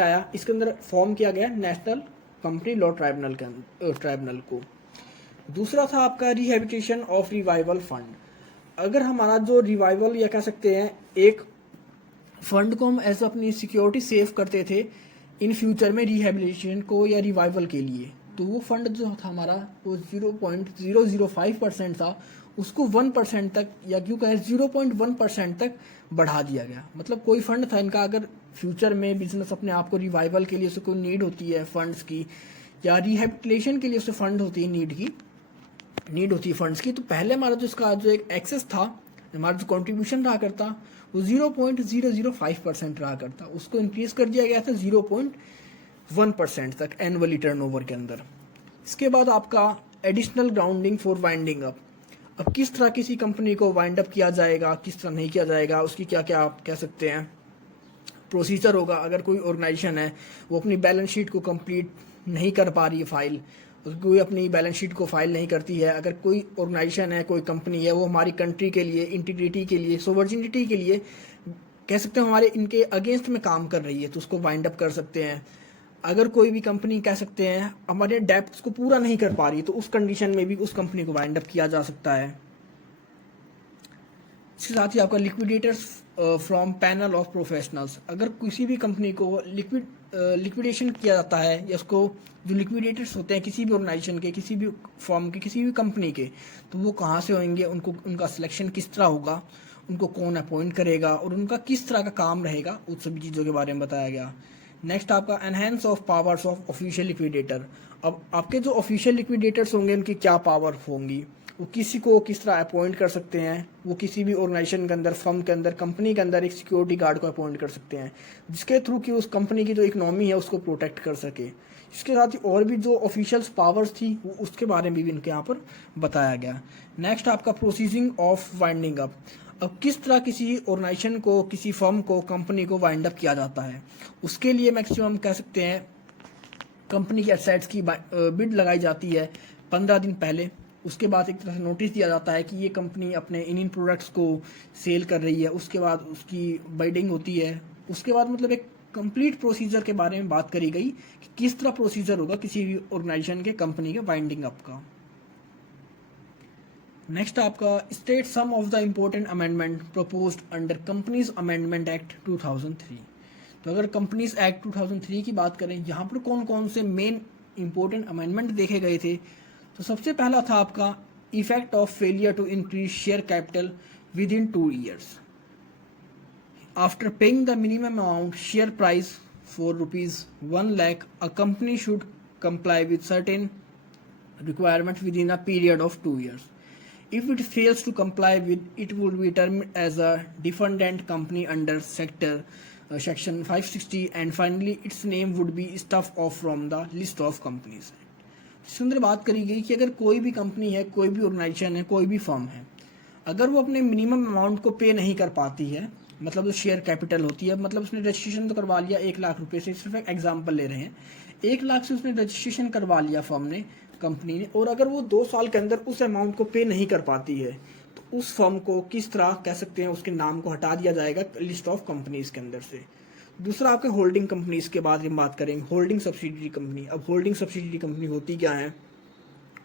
आया, इसके अंदर फॉर्म किया गया नेशनल कंपनी लॉ ट्राइब्यूनल को। दूसरा था आपका रिहेबिटेशन ऑफ रिवाइवल फंड। अगर हमारा जो रिवाइवल या कह सकते हैं एक फंड को हम एज अपनी सिक्योरिटी सेव करते थे इन फ्यूचर में रिहेबिलिटेशन को या रिवाइवल के लिए, तो वो फंड जो था हमारा वो 0.005% था, उसको 1% तक या क्यों कहें 0.1% तक बढ़ा दिया गया। मतलब कोई फंड था इनका, अगर फ्यूचर में बिजनेस अपने आप को रिवाइवल के लिए उसे कोई नीड होती है फंड्स की, या रिहेबिलिटेशन के लिए उसे फंड होती है नीड होती है फंड्स की, तो पहले हमारा जो इसका जो एक एक्सेस था, हमारा जो कंट्रीब्यूशन रहा करता वो 0.005% रहा करता, उसको इंक्रीज कर दिया गया था 0.1% तक एनुअली टर्नओवर के अंदर। इसके बाद आपका additional grounding for winding up. अब किस तरह किसी कंपनी को वाइंड अप किया जाएगा, किस तरह नहीं किया जाएगा, उसकी क्या क्या आप कह सकते हैं प्रोसीजर होगा। अगर कोई ऑर्गेनाइजेशन है वो अपनी बैलेंस शीट को कंप्लीट नहीं कर पा रही है, फाइल कोई अपनी बैलेंस शीट को फाइल नहीं करती है, अगर कोई ऑर्गेनाइजेशन है, कोई कंपनी है, वो हमारी कंट्री के लिए, इंटीग्रिटी के लिए, सोवर्जिनिटी के लिए कह सकते हैं हमारे इनके अगेंस्ट में काम कर रही है, तो उसको वाइंड अप कर सकते हैं। अगर कोई भी कंपनी कह सकते हैं हमारे डेप्ट्स को पूरा नहीं कर पा रही, तो उस कंडीशन में भी उस कंपनी को वाइंड अप किया जा सकता है। इसके साथ ही आपका liquidators from panel of professionals. अगर किसी भी कंपनी को लिक्विडेशन किया जाता है, या उसको जो लिक्विडेटर्स होते हैं किसी भी ऑर्गेनाइजेशन के, किसी भी फर्म के, किसी भी कंपनी के, तो वो कहाँ से होंगे, उनका सिलेक्शन किस तरह होगा, उनको कौन अपॉइंट करेगा और उनका किस तरह का काम रहेगा, उन सभी चीज़ों के बारे में बताया गया। नेक्स्ट आपका enhance of powers of official liquidator. अब आपके जो ऑफिशियल लिक्विडेटर्स होंगे उनकी क्या पावर होंगी, वो किसी को किस तरह अपॉइंट कर सकते हैं, वो किसी भी ऑर्गेनाइजेशन के अंदर, फर्म के अंदर, कंपनी के अंदर एक सिक्योरिटी गार्ड को अपॉइंट कर सकते हैं, जिसके थ्रू कि उस कंपनी की जो इकोनॉमी है उसको प्रोटेक्ट कर सके। इसके साथ ही और भी जो ऑफिशियल्स पावर्स थी वो उसके बारे में भी इनके यहाँ पर बताया गया। नेक्स्ट आपका प्रोसीजिंग ऑफ वाइंडिंग अप। अब किस तरह किसी ऑर्गेनाइजेशन को, किसी फर्म को, कंपनी को वाइंड अप किया जाता है, उसके लिए मैक्सिमम कह सकते हैं कंपनी के एसेट्स की बिड लगाई जाती है 15 दिन पहले। उसके बाद एक तरह से नोटिस दिया जाता है कि ये कंपनी अपने इन प्रोडक्ट्स को सेल कर रही है, उसके बाद उसकी बाइडिंग होती है। उसके बाद मतलब एक कंप्लीट प्रोसीजर के बारे में बात करी गई कि किस तरह प्रोसीजर होगा किसी भी ऑर्गेनाइजेशन के, कंपनी के वाइंडिंग अप का। नेक्स्ट आपका state some of the important amendment proposed under companies amendment act 2003। तो अगर कंपनीज एक्ट 2003 की बात करें, यहाँ पर कौन कौन से मेन इंपॉर्टेंट अमेंडमेंट देखे गए थे। तो सबसे पहला था आपका effect of failure to increase share capital within 2 years after paying the minimum amount share price for rupees 1 lakh, a company should comply with certain requirements within a period of 2 years. If it fails to comply with, it will be termed as a defendant company under section 560, and finally its name would be struck off from the list of companies. इसके अंदर बात करी गई कि अगर कोई भी company है, कोई भी ऑर्गेनाइजेशन है, कोई भी फर्म है, अगर वो अपने मिनिमम अमाउंट को पे नहीं कर पाती है, मतलब जो शेयर कैपिटल होती है, मतलब उसने रजिस्ट्रेशन तो करवा लिया 1 लाख रुपए से, सिर्फ एक एग्जांपल ले रहे हैं, 1 लाख से उसने रजिस्ट्रेशन करवा लिया फर्म ने, कंपनी ने, और अगर वो 2 साल के अंदर उस अमाउंट को पे नहीं कर पाती है, तो उस फर्म को किस तरह कह सकते हैं, उसके नाम को हटा दिया जाएगा लिस्ट ऑफ कंपनीज के अंदर से। दूसरा आपके होल्डिंग कंपनीज के बाद हम बात करेंगे, होल्डिंग सब्सिडरी कंपनी। अब होल्डिंग सब्सिडरी कंपनी होती क्या है,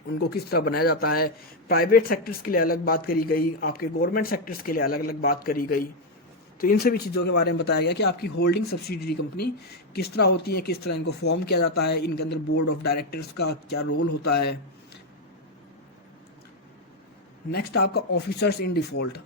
उनको किस तरह बनाया जाता है, प्राइवेट सेक्टर्स के लिए अलग बात करी गई, आपके गवर्नमेंट सेक्टर्स के लिए अलग अलग बात करी गई। तो इन सभी चीज़ों के बारे में बताया गया कि आपकी होल्डिंग सब्सिडरी कंपनी किस तरह होती है, किस तरह इनको फॉर्म किया जाता है, इनके अंदर बोर्ड ऑफ डायरेक्टर्स का क्या रोल होता है। नेक्स्ट आपका ऑफिसर्स इन डिफॉल्ट।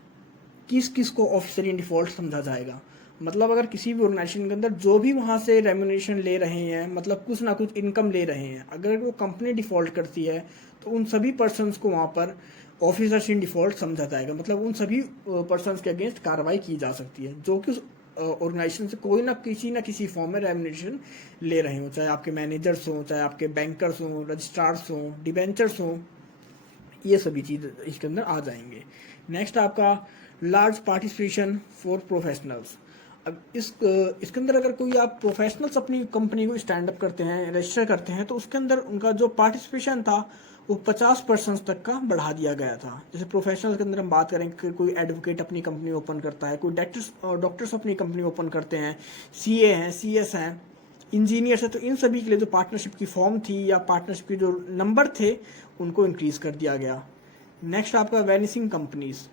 किस किस को ऑफिसर इन डिफॉल्ट समझा जाएगा, मतलब अगर किसी भी ऑर्गेनाइजेशन के अंदर जो भी वहाँ से रेम्यूनरेशन ले रहे हैं, मतलब कुछ ना कुछ इनकम ले रहे हैं, अगर वो कंपनी डिफॉल्ट करती है तो उन सभी पर्सनस को वहाँ पर ऑफिसर्स इन डिफॉल्ट समझा जाएगा। मतलब उन सभी पर्सनस के अगेंस्ट कार्रवाई की जा सकती है जो कि उस ऑर्गेनाइजेशन से कोई ना किसी फॉर्म में रेम्यूनरेशन ले रहे हो, चाहे आपके मैनेजर्स हों, चाहे आपके बैंकर्स हों, रजिस्ट्रार्स हों, डिबेंचर्स हों, ये सभी चीज़ इसके अंदर आ जाएंगे। नेक्स्ट आपका लार्ज पार्टिसिपेशन फॉर प्रोफेशनल्स। अब इसके अंदर अगर कोई आप प्रोफेशनल्स अपनी कंपनी को स्टैंड अप करते हैं, रजिस्टर करते हैं, तो उसके अंदर उनका जो पार्टिसिपेशन था वो 50% तक का बढ़ा दिया गया था। जैसे प्रोफेशनल्स के अंदर हम बात करें कि कोई एडवोकेट अपनी कंपनी ओपन करता है, कोई डॉक्टर्स अपनी कंपनी ओपन करते हैं, सीए हैं, सीएस हैं, इंजीनियर्स है, तो इन सभी के लिए जो पार्टनरशिप की फॉर्म थी या पार्टनरशिप के जो नंबर थे उनको इंक्रीज कर दिया गया। नेक्स्ट आपका वैनिसिंग कंपनीज।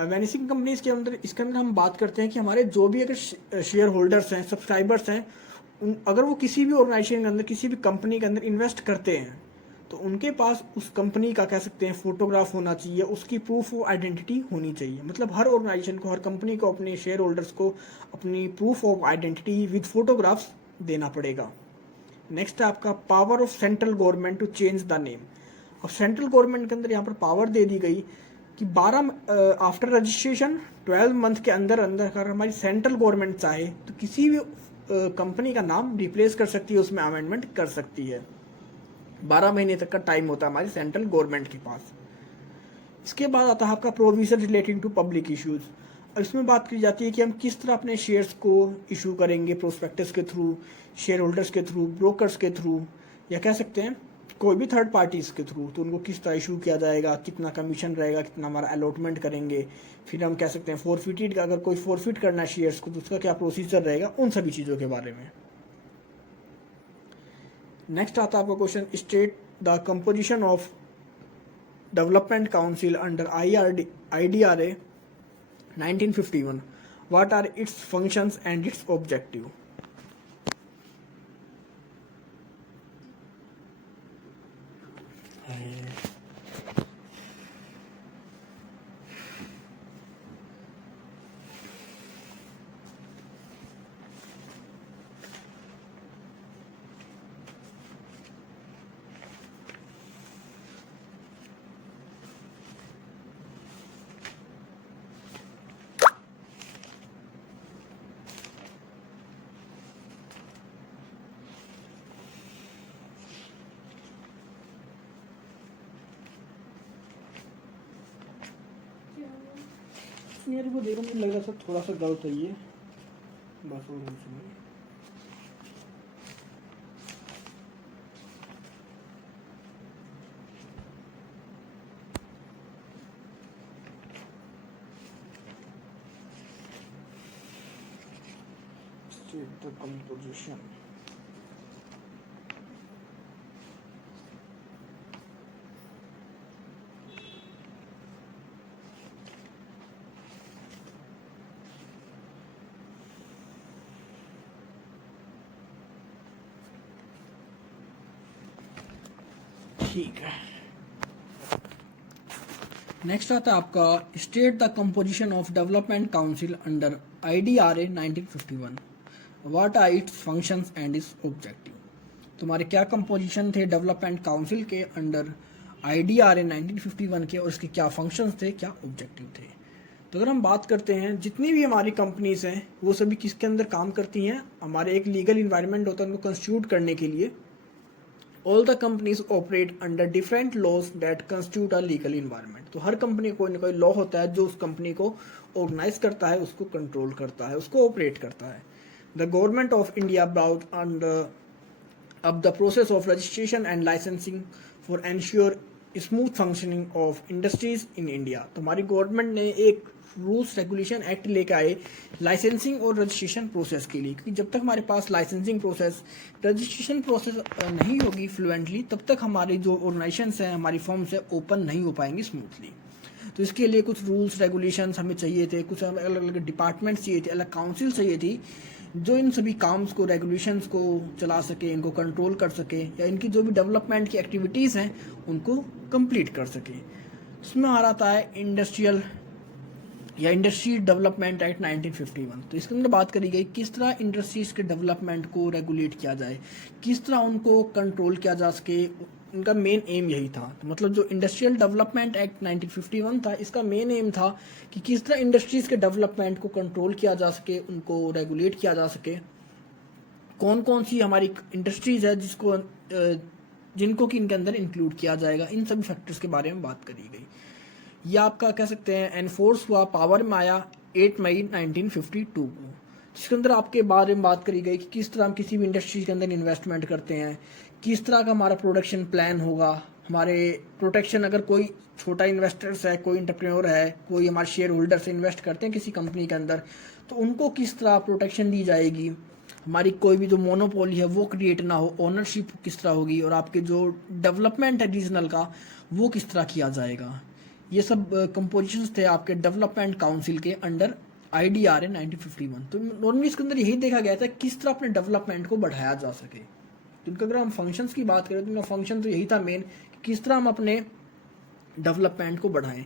वैनिसिंग कंपनीज के अंदर इसके अंदर हम बात करते हैं कि हमारे जो भी अगर शेयर होल्डर्स हैं, सब्सक्राइबर्स हैं, अगर वो किसी भी ऑर्गेनाइजेशन के अंदर, किसी भी कंपनी के अंदर इन्वेस्ट करते हैं, तो उनके पास उस कंपनी का कह सकते हैं फोटोग्राफ होना चाहिए, उसकी प्रूफ ऑफ आइडेंटिटी होनी चाहिए। मतलब हर ऑर्गेनाइजेशन को, हर कंपनी को अपने शेयर होल्डर्स को अपनी proof of identity with photographs देना पड़ेगा। नेक्स्ट है आपका power of central government to change the name. और सेंट्रल गवर्नमेंट के अंदर यहाँ पर पावर दे दी गई कि 12 आफ्टर रजिस्ट्रेशन 12 मंथ के अंदर अंदर अगर हमारी सेंट्रल गवर्नमेंट चाहे तो किसी भी कंपनी का नाम रिप्लेस कर सकती है, उसमें अमेंडमेंट कर सकती है। 12 महीने तक का टाइम होता है हमारी सेंट्रल गवर्नमेंट के पास। इसके बाद आता है आपका provision relating to public issues. और इसमें बात की जाती है कि हम किस तरह अपने शेयर्स को इशू करेंगे, प्रोस्पेक्टस के थ्रू, शेयर होल्डर्स के थ्रू, ब्रोकर्स के थ्रू, या कह सकते हैं कोई भी थर्ड पार्टीज के थ्रू। तो उनको किस तरह इशू किया जाएगा, कितना कमीशन रहेगा, कितना हमारा अलॉटमेंट करेंगे, फिर हम कह सकते हैं फोरफिटेड का, अगर कोई फोरफिट करना है शेयर्स को तो उसका क्या प्रोसीजर रहेगा, उन सभी चीज़ों के बारे में। नेक्स्ट आता है आपका question, state the composition of development council under IDRA 1951. What are its functions and its objective? मेरे को देखो, मुझे लग रहा था थोड़ा सा गलत है ये, बस और कुछ नहीं। State the composition. ठीक है। नेक्स्ट आता है आपका state the composition of development council under IDRA 1951, what are its functions and its objective. तुम्हारे क्या कंपोजिशन थे डेवलपमेंट काउंसिल के अंडर IDRA 1951 के, और इसके क्या फंक्शंस थे, क्या ऑब्जेक्टिव थे। तो अगर हम बात करते हैं जितनी भी हमारी कंपनीज हैं वो सभी किसके अंदर काम करती हैं, हमारे एक लीगल इन्वायरमेंट होता है उनको कंस्टिट्यूट करने के लिए। All the companies operate under different laws that constitute a legal environment. तो हर कंपनी को कोई ना कोई लॉ होता है जो उस कंपनी को ऑर्गेनाइज करता है, उसको कंट्रोल करता है, उसको ऑपरेट करता है। The government of India brought under अब the process of registration and licensing for ensure smooth functioning of industries in India. तो हमारी गवर्नमेंट ने एक रूल्स रेगुलेशन एक्ट लेकर आए लाइसेंसिंग और रजिस्ट्रेशन प्रोसेस के लिए, क्योंकि जब तक हमारे पास लाइसेंसिंग प्रोसेस, रजिस्ट्रेशन प्रोसेस नहीं होगी फ्लुएंटली, तब तक हमारी जो ऑर्गेनाइजेशंस हैं, हमारी फर्म्स है, ओपन नहीं हो पाएंगी स्मूथली। तो इसके लिए कुछ रूल्स रेगुलेशंस हमें चाहिए थे, कुछ अलग अलग डिपार्टमेंट्स चाहिए थे, अलग काउंसिल चाहिए थी जो इन सभी काम्स को, रेगुलेशंस को चला सके, इनको कंट्रोल कर सके, या इनकी जो भी डेवलपमेंट की एक्टिविटीज़ हैं उनको कंप्लीट कर सके। इसमें आ रहा था इंडस्ट्रियल या इंडस्ट्री डेवलपमेंट एक्ट 1951। तो इसके अंदर बात करी गई किस तरह इंडस्ट्रीज के डेवलपमेंट को रेगुलेट किया जाए, किस तरह उनको कंट्रोल किया जा सके। उनका मेन एम यही था। तो मतलब जो इंडस्ट्रियल डेवलपमेंट एक्ट 1951 था, इसका मेन एम था कि किस तरह इंडस्ट्रीज के डेवलपमेंट को कंट्रोल किया जा सके, उनको रेगुलेट किया जा सके। कौन कौन सी हमारी इंडस्ट्रीज है जिनको कि इनके अंदर इंक्लूड किया जाएगा, इन सभी फैक्टर्स के बारे में बात करी गई। ये आपका कह सकते हैं एनफोर्स हुआ, पावर में आया 8 मई 1952 को। जिसके अंदर आपके बारे में बात करी गई कि किस तरह हम किसी भी इंडस्ट्री के अंदर इन्वेस्टमेंट करते हैं, किस तरह का हमारा प्रोडक्शन प्लान होगा, हमारे प्रोटेक्शन, अगर कोई छोटा इन्वेस्टर्स है, कोई एंटरप्रेन्योर है, कोई हमारे शेयर होल्डर से इन्वेस्ट करते हैं किसी कंपनी के अंदर, तो उनको किस तरह प्रोटेक्शन दी जाएगी, हमारी कोई भी जो मोनोपोली है वो क्रिएट ना हो, ओनरशिप किस तरह होगी, और आपके जो डेवलपमेंट है रीजनल का वो किस तरह किया जाएगा। ये सब कंपोजिशंस थे आपके डेवलपमेंट काउंसिल के अंडर IDRA 1951। तो नॉर्मली इसके अंदर यही देखा गया था किस तरह अपने डेवलपमेंट को बढ़ाया जा सके। तो इनका अगर हम फंक्शंस की बात करें तो इनका फंक्शन तो यही था मेन, किस तरह हम अपने डेवलपमेंट को बढ़ाएं।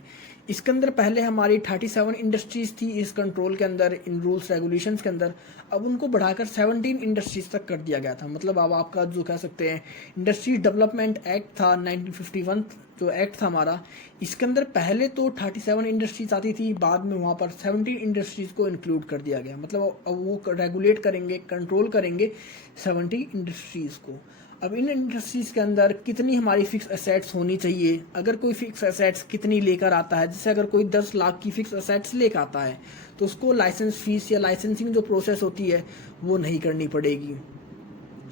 इसके अंदर पहले हमारी 37 इंडस्ट्रीज थी इस कंट्रोल के अंदर, इन रूल्स रेगुलेशंस के अंदर। अब उनको बढ़ाकर 17 इंडस्ट्रीज तक कर दिया गया था। मतलब अब आपका जो कह सकते हैं इंडस्ट्रीज डेवलपमेंट एक्ट था 1951, जो एक्ट था हमारा, इसके अंदर पहले तो 37 इंडस्ट्रीज आती थी, बाद में वहाँ पर 17 इंडस्ट्रीज को इंक्लूड कर दिया गया। मतलब अब वो रेगुलेट करेंगे, कंट्रोल करेंगे 70 इंडस्ट्रीज को। अब इन इंडस्ट्रीज के अंदर कितनी हमारी फिक्स एसेट्स होनी चाहिए, अगर कोई फिक्स एसेट्स कितनी लेकर आता है, जैसे अगर कोई 10 लाख की फिक्स एसेट्स लेकर आता है तो उसको लाइसेंस फीस या लाइसेंसिंग जो प्रोसेस होती है वो नहीं करनी पड़ेगी।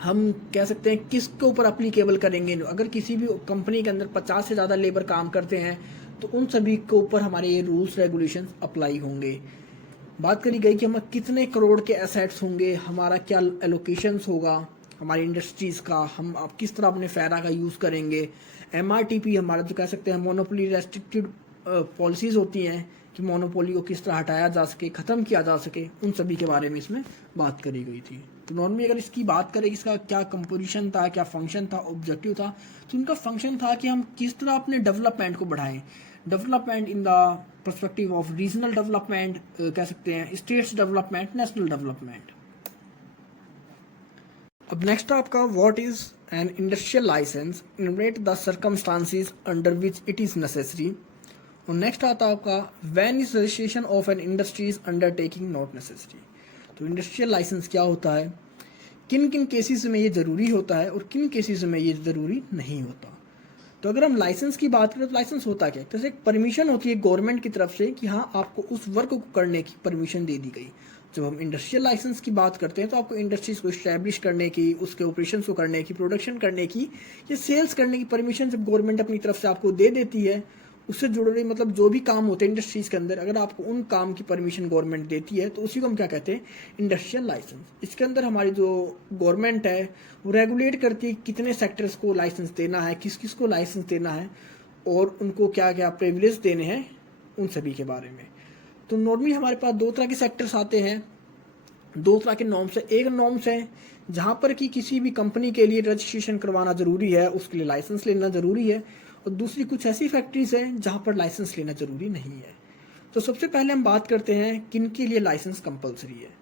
हम कह सकते हैं किसके ऊपर अप्लीकेबल करेंगे, अगर किसी भी कंपनी के अंदर 50 से ज़्यादा लेबर काम करते हैं तो उन सभी के ऊपर हमारे ये रूल्स रेगुलेशंस अप्लाई होंगे। बात करी गई कि हम कितने करोड़ के एसेट्स होंगे, हमारा क्या एलोकेशंस होगा हमारी इंडस्ट्रीज़ का, हम अब किस तरह अपने फैरा का यूज़ करेंगे। MRTP हमारा जो कह सकते हैं मोनोपोली रेस्ट्रिक्टेड पॉलिसीज़ होती हैं कि मोनोपोली को किस तरह हटाया जा सके, ख़त्म किया जा सके, उन सभी के बारे में इसमें बात करी गई थी। तो नॉर्मली अगर इसकी बात करें इसका क्या कंपोजिशन था, क्या फंक्शन था, ऑब्जेक्टिव था, तो इनका फंक्शन था कि हम किस तरह अपने डेवलपमेंट को बढ़ाएं। Development in the perspective of regional development, कह सकते हैं स्टेट्स डेवलपमेंट, नेशनल डेवलपमेंट। अब नेक्स्ट आपका what is an industrial licence, innovate the circumstances under which it is necessary. और नेक्स्ट आता है आपका when is registration of an industry is undertaking not necessary. तो इंडस्ट्रियल लाइसेंस क्या होता है, किन किन केसेस में ये ज़रूरी होता है और किन केसेस में ये ज़रूरी नहीं होता। तो अगर हम लाइसेंस की बात करें तो लाइसेंस होता क्या है, जैसे एक परमिशन होती है गवर्नमेंट की तरफ से कि हाँ आपको उस वर्क को करने की परमिशन दे दी गई। जब हम इंडस्ट्रियल लाइसेंस की बात करते हैं तो आपको इंडस्ट्रीज को इस्टेब्लिश करने की, उसके ऑपरेशन को करने की, प्रोडक्शन करने की या सेल्स करने की परमिशन जब गवर्नमेंट अपनी तरफ से आपको दे देती है, उससे जुड़े हुए मतलब जो भी काम होते हैं इंडस्ट्रीज के अंदर, अगर आपको उन काम की परमिशन गवर्नमेंट देती है तो उसी को हम क्या कहते हैं, इंडस्ट्रियल लाइसेंस। इसके अंदर हमारी जो गवर्नमेंट है वो रेगुलेट करती है कितने सेक्टर्स को लाइसेंस देना है, किस किस को लाइसेंस देना है और उनको क्या क्या प्रिविलेज देने हैं, उन सभी के बारे में। तो नॉर्मली हमारे पास दो तरह के सेक्टर्स आते हैं, दो तरह के नॉर्म्स है। एक नॉर्म्स है जहाँ पर कि किसी भी कंपनी के लिए रजिस्ट्रेशन करवाना ज़रूरी है, उसके लिए लाइसेंस लेना ज़रूरी है, और दूसरी कुछ ऐसी फैक्ट्रीज़ हैं जहाँ पर लाइसेंस लेना ज़रूरी नहीं है। तो सबसे पहले हम बात करते हैं किन के लिए लाइसेंस कंपलसरी है।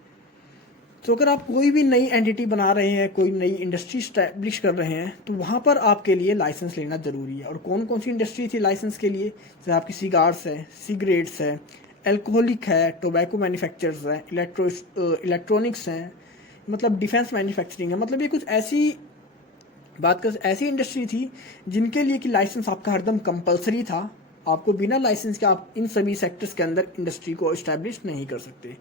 तो अगर आप कोई भी नई एंटिटी बना रहे हैं, कोई नई इंडस्ट्री स्टैब्लिश कर रहे हैं, तो वहाँ पर आपके लिए लाइसेंस लेना ज़रूरी है। और कौन कौन सी इंडस्ट्री थी लाइसेंस के लिए? जैसे आपकी सिगार्स है, सिगरेट्स है, एल्कोहलिक है, टोबैको मैन्युफैक्चरर्स है, इलेक्ट्रॉनिक्स हैं, मतलब डिफेंस मैन्युफैक्चरिंग है। मतलब ये कुछ ऐसी बात कर ऐसी इंडस्ट्री थी जिनके लिए कि लाइसेंस आपका हरदम कंपलसरी था। आपको बिना लाइसेंस के आप इन सभी सेक्टर्स के अंदर इंडस्ट्री को इस्टेब्लिश नहीं कर सकते।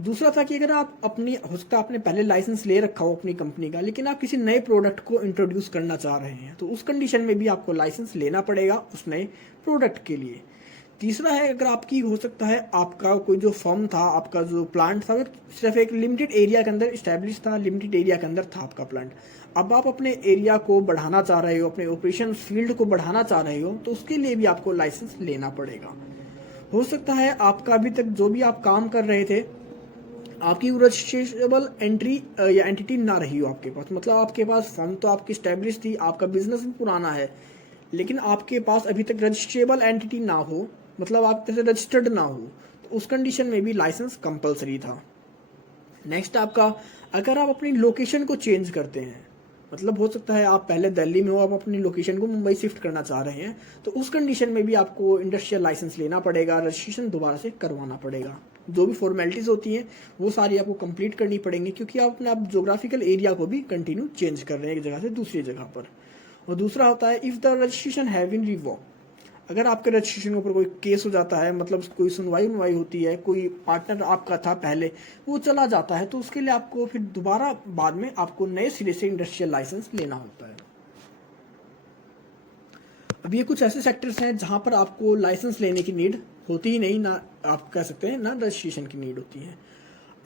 दूसरा था कि अगर आप अपनी हो सकता है आपने पहले लाइसेंस ले रखा हो अपनी कंपनी का, लेकिन आप किसी नए प्रोडक्ट को इंट्रोड्यूस करना चाह रहे हैं, तो उस कंडीशन में भी आपको लाइसेंस लेना पड़ेगा उस नए प्रोडक्ट के लिए। तीसरा है, अगर आपकी हो सकता है आपका कोई जो फर्म था, आपका जो प्लांट था, वो सिर्फ एक लिमिटेड एरिया के अंदर इस्टेब्लिश था, लिमिटेड एरिया के अंदर था आपका प्लांट। अब आप अपने एरिया को बढ़ाना चाह रहे हो, अपने ऑपरेशन फील्ड को बढ़ाना चाह रहे हो, तो उसके लिए भी आपको लाइसेंस लेना पड़ेगा। हो सकता है आपका अभी तक जो भी आप काम कर रहे थे, आपकी रजिस्ट्रेबल एंट्री या एंटिटी ना रही हो आपके पास, मतलब आपके पास फर्म तो आपकी स्टैब्लिश थी, आपका बिजनेस भी पुराना है, लेकिन आपके पास अभी तक रजिस्ट्रेबल एंटिटी ना हो, मतलब आप जैसे रजिस्टर्ड ना हो, तो उस कंडीशन में भी लाइसेंस कंपलसरी था। नेक्स्ट आपका, अगर आप अपनी लोकेशन को चेंज करते हैं, मतलब हो सकता है आप पहले दिल्ली में हो, आप अपनी लोकेशन को मुंबई शिफ्ट करना चाह रहे हैं, तो उस कंडीशन में भी आपको इंडस्ट्रियल लाइसेंस लेना पड़ेगा, रजिस्ट्रेशन दोबारा से करवाना पड़ेगा। जो भी फॉर्मेलिटीज़ होती हैं वो सारी आपको कंप्लीट करनी पड़ेंगी, क्योंकि आप अपने आप जोग्राफिकल एरिया को भी कंटिन्यू चेंज कर रहे हैं एक जगह से दूसरी जगह पर। और दूसरा होता है, if the registration have been revoke, अगर आपके रजिस्ट्रेशन के ऊपर कोई केस हो जाता है, मतलब कोई सुनवाई होती है, कोई पार्टनर आपका था पहले वो चला जाता है, तो उसके लिए आपको फिर दोबारा बाद में आपको नए सिरे से इंडस्ट्रियल लाइसेंस लेना होता है। अब ये कुछ ऐसे सेक्टर्स हैं जहां पर आपको लाइसेंस लेने की नीड होती ही नहीं, ना आप कह सकते हैं ना रजिस्ट्रेशन की नीड होती है।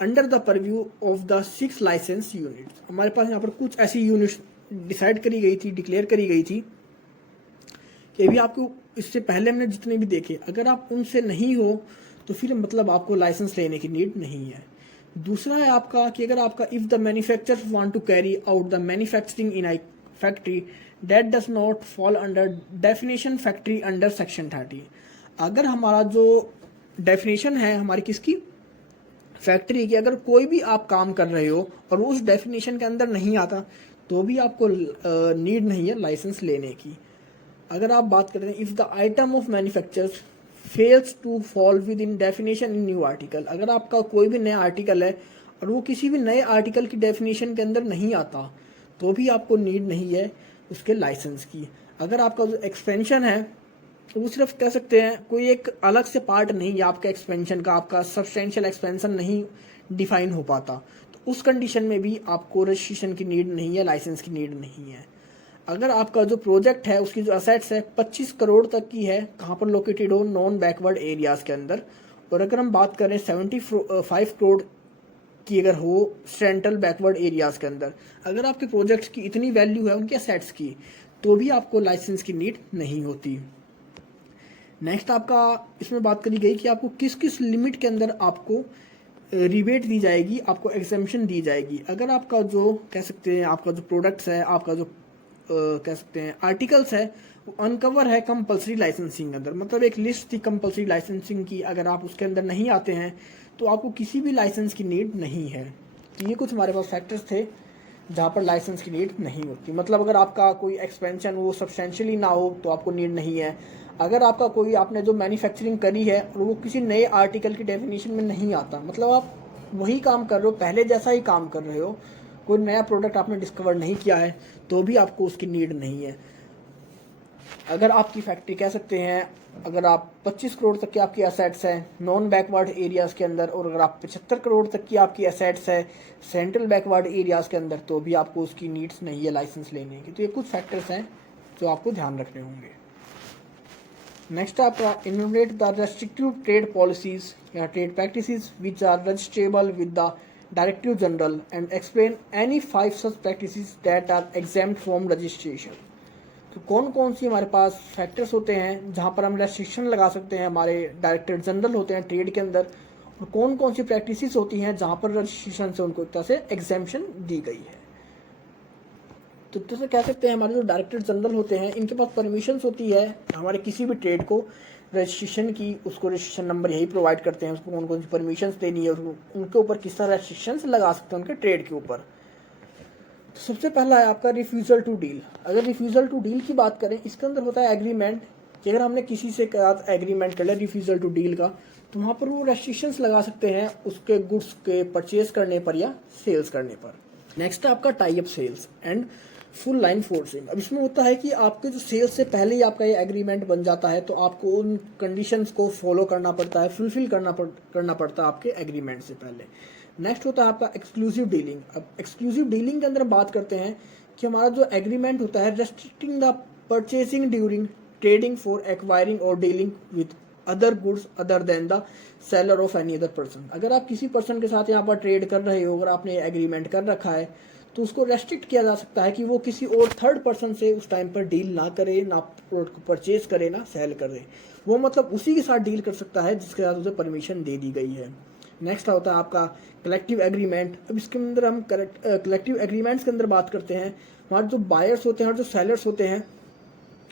Under the purview of the 6 licence units, हमारे पास यहाँ पर कुछ ऐसी यूनिट्स डिसाइड करी गई थी, डिक्लेयर करी गई थी कि भी आपको इससे पहले हमने जितने भी देखे, अगर आप उनसे नहीं हो तो फिर मतलब आपको लाइसेंस लेने की नीड नहीं है। दूसरा है आपका कि अगर आपका if the manufacturers want to carry out the manufacturing in I factory that does not fall under definition factory under section 30, अगर हमारा जो डेफिनेशन है हमारी किसकी, फैक्ट्री की, अगर कोई भी आप काम कर रहे हो और वो उस डेफिनेशन के अंदर नहीं आता, तो भी आपको नीड नहीं है लाइसेंस लेने की। अगर आप बात करते हैं, if the item of manufactures fails to fall within definition in new article, अगर आपका कोई भी नया आर्टिकल है और वो किसी भी नए आर्टिकल की डेफिनेशन के अंदर नहीं आता, तो भी आपको नीड नहीं है उसके लाइसेंस की। अगर आपका जो एक्सपेंशन है तो वो सिर्फ कह सकते हैं कोई एक अलग से पार्ट नहीं है आपका एक्सपेंशन का, आपका सब्सटेंशियल एक्सपेंशन नहीं डिफाइन हो पाता, तो उस कंडीशन में भी आपको रजिस्ट्रेशन की नीड नहीं है, लाइसेंस की नीड नहीं है। अगर आपका जो प्रोजेक्ट है उसकी जो असेट्स है 25 करोड़ तक की है, कहाँ पर लोकेटेड हो, नॉन बैकवर्ड एरियाज के अंदर, और अगर हम बात करें 75 करोड़ की अगर हो सेंट्रल बैकवर्ड एरियाज के अंदर, अगर आपके प्रोजेक्ट्स की इतनी वैल्यू है उनके असेट्स की, तो भी आपको लाइसेंस की नीड नहीं होती। नेक्स्ट आपका इसमें बात करी गई कि आपको किस किस लिमिट के अंदर आपको रिबेट दी जाएगी, आपको एग्जेम्पशन दी जाएगी। अगर आपका जो कह सकते हैं आपका जो प्रोडक्ट्स है, आपका जो कह सकते हैं आर्टिकल्स है, वो अनकवर है कंपलसरी लाइसेंसिंग के अंदर, मतलब एक लिस्ट थी कंपलसरी लाइसेंसिंग की, अगर आप उसके अंदर नहीं आते हैं तो आपको किसी भी लाइसेंस की नीड नहीं है। तो ये कुछ हमारे पास फैक्टर्स थे जहाँ पर लाइसेंस की नीड नहीं होती। मतलब अगर आपका कोई एक्सपेंशन वो सब्सटेंशियली ना हो तो आपको नीड नहीं है। अगर आपका कोई आपने जो मैन्युफैक्चरिंग करी है और वो किसी नए आर्टिकल की डेफिनेशन में नहीं आता, मतलब आप वही काम कर रहे हो, पहले जैसा ही काम कर रहे हो, कोई नया प्रोडक्ट आपने डिस्कवर नहीं किया है, तो भी आपको उसकी नीड नहीं है। अगर आपकी फैक्ट्री कह सकते हैं, अगर आप 25 करोड़ तक की आपकी एसेट्स हैं नॉन बैकवर्ड एरियाज़ के अंदर, और अगर आप 75 करोड़ तक की आपकी एसेट्स है सेंट्रल बैकवर्ड एरियाज़ के अंदर, तो भी आपको उसकी नीड्स नहीं है लाइसेंस लेने की। तो ये कुछ फैक्टर्स हैं जो आपको ध्यान रखने होंगे। नेक्स्ट आपका enumerate the restrictive trade policies या trade practices which are registrable with the directive general and explain any 5 such practices that are exempt from registration. तो कौन कौन सी हमारे पास फैक्टर्स होते हैं जहाँ पर हम रेस्ट्रिक्शन लगा सकते हैं, हमारे डायरेक्टर जनरल होते हैं ट्रेड के अंदर, और कौन कौन सी प्रैक्टिसेस होती हैं जहाँ पर रजिस्ट्रेशन से उनको एक तरह से एग्जेम्पशन दी गई है। तो जैसे कह सकते हैं हमारे जो डायरेक्टर जनरल होते हैं इनके पास परमिशंस होती है हमारे किसी भी ट्रेड को रजिस्ट्रेशन की, उसको रजिस्ट्रेशन नंबर यही प्रोवाइड करते हैं, उसको कौन कौन सी परमिशंस देनी है, उनके ऊपर किस तरह रेस्ट्रिक्शंस लगा सकते हैं उनके ट्रेड के ऊपर। तो सबसे पहला है आपका रिफ्यूज़ल टू डील। अगर रिफ्यूज़ल टू डील की बात करें, इसके अंदर होता है एग्रीमेंट कि अगर हमने किसी से एग्रीमेंट कर लिया रिफ्यूज़ल टू डील का, तो वहाँ पर वो रेस्ट्रिक्शंस लगा सकते हैं उसके गुड्स के परचेज करने पर या सेल्स करने पर। नेक्स्ट है आपका tie up sales and full line forcing. अब इसमें होता है कि आपके जो सेल्स से पहले ही आपका ये एग्रीमेंट बन जाता है, तो आपको उन कंडीशंस को फॉलो करना पड़ता है, फुलफिल करना पड़ता है आपके एग्रीमेंट से पहले। नेक्स्ट होता है आपका एक्सक्लूसिव डीलिंग। अब एक्सक्लूसिव डीलिंग के अंदर हम बात करते हैं कि हमारा जो एग्रीमेंट होता है restricting the purchasing during trading for acquiring और dealing with other goods other than the seller of any other person. अगर आप किसी पर्सन के साथ यहाँ पर ट्रेड कर रहे हो, अगर आपने एग्रीमेंट कर रखा है, तो उसको रेस्ट्रिक्ट किया जा सकता है कि वो किसी और थर्ड पर्सन से उस टाइम पर डील ना करे, ना प्रोडक्ट को परचेज करे, ना सेल करे। वो मतलब उसी के साथ डील कर सकता है जिसके साथ उसे परमिशन दे दी गई है। नेक्स्ट होता है आपका कलेक्टिव एग्रीमेंट। अब इसके अंदर हम कलेक्टिव एग्रीमेंट्स के अंदर बात करते हैं, हमारे जो बायर्स होते हैं और जो सेलर्स होते हैं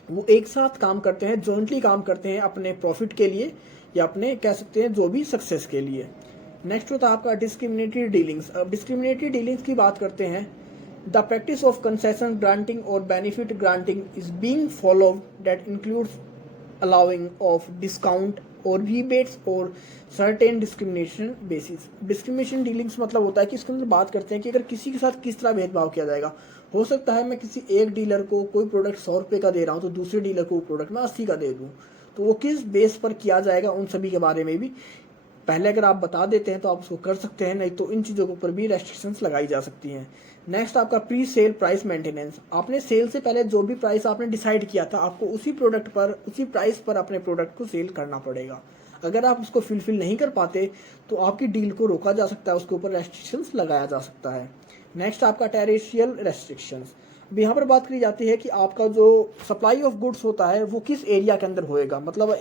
वो एक साथ काम करते हैं, जॉइंटली काम करते हैं अपने प्रॉफिट के लिए या अपने कह सकते हैं जो भी सक्सेस के लिए। नेक्स्ट होता है आपका डिस्क्रिमिनेटरी डीलिंग्स। अब डिस्क्रिमिनेटरी डीलिंग्स की बात करते हैं, the practice of concession granting और benefit granting is being followed that includes allowing of discount और रीबेट्स और certain discrimination basis. Discrimination dealings मतलब होता है कि इसके अंदर बात करते हैं कि अगर किसी के साथ किस तरह भेदभाव किया जाएगा। हो सकता है मैं किसी एक डीलर को कोई प्रोडक्ट 100 रुपये का दे रहा हूँ तो दूसरे डीलर को वो प्रोडक्ट मैं 80 का दे दूँ, तो वो किस बेस पर किया जाएगा उन सभी के बारे में भी पहले अगर आप बता देते हैं तो आप उसको कर सकते हैं, नहीं तो इन चीज़ों के ऊपर भी रेस्ट्रिक्शंस लगाई जा सकती हैं। नेक्स्ट आपका प्री सेल प्राइस मेंटेनेंस। आपने सेल से पहले जो भी प्राइस आपने डिसाइड किया था, आपको उसी प्रोडक्ट पर उसी प्राइस पर अपने प्रोडक्ट को सेल करना पड़ेगा। अगर आप उसको फुलफिल नहीं कर पाते तो आपकी डील को रोका जा सकता है, उसके ऊपर रेस्ट्रिक्शंस लगाया जा सकता है। नेक्स्ट आपका टेरिशियल रेस्ट्रिक्शंस। अब यहाँ पर बात करी जाती है कि आपका जो सप्लाई ऑफ गुड्स होता है वो किस एरिया के अंदर होएगा। मतलब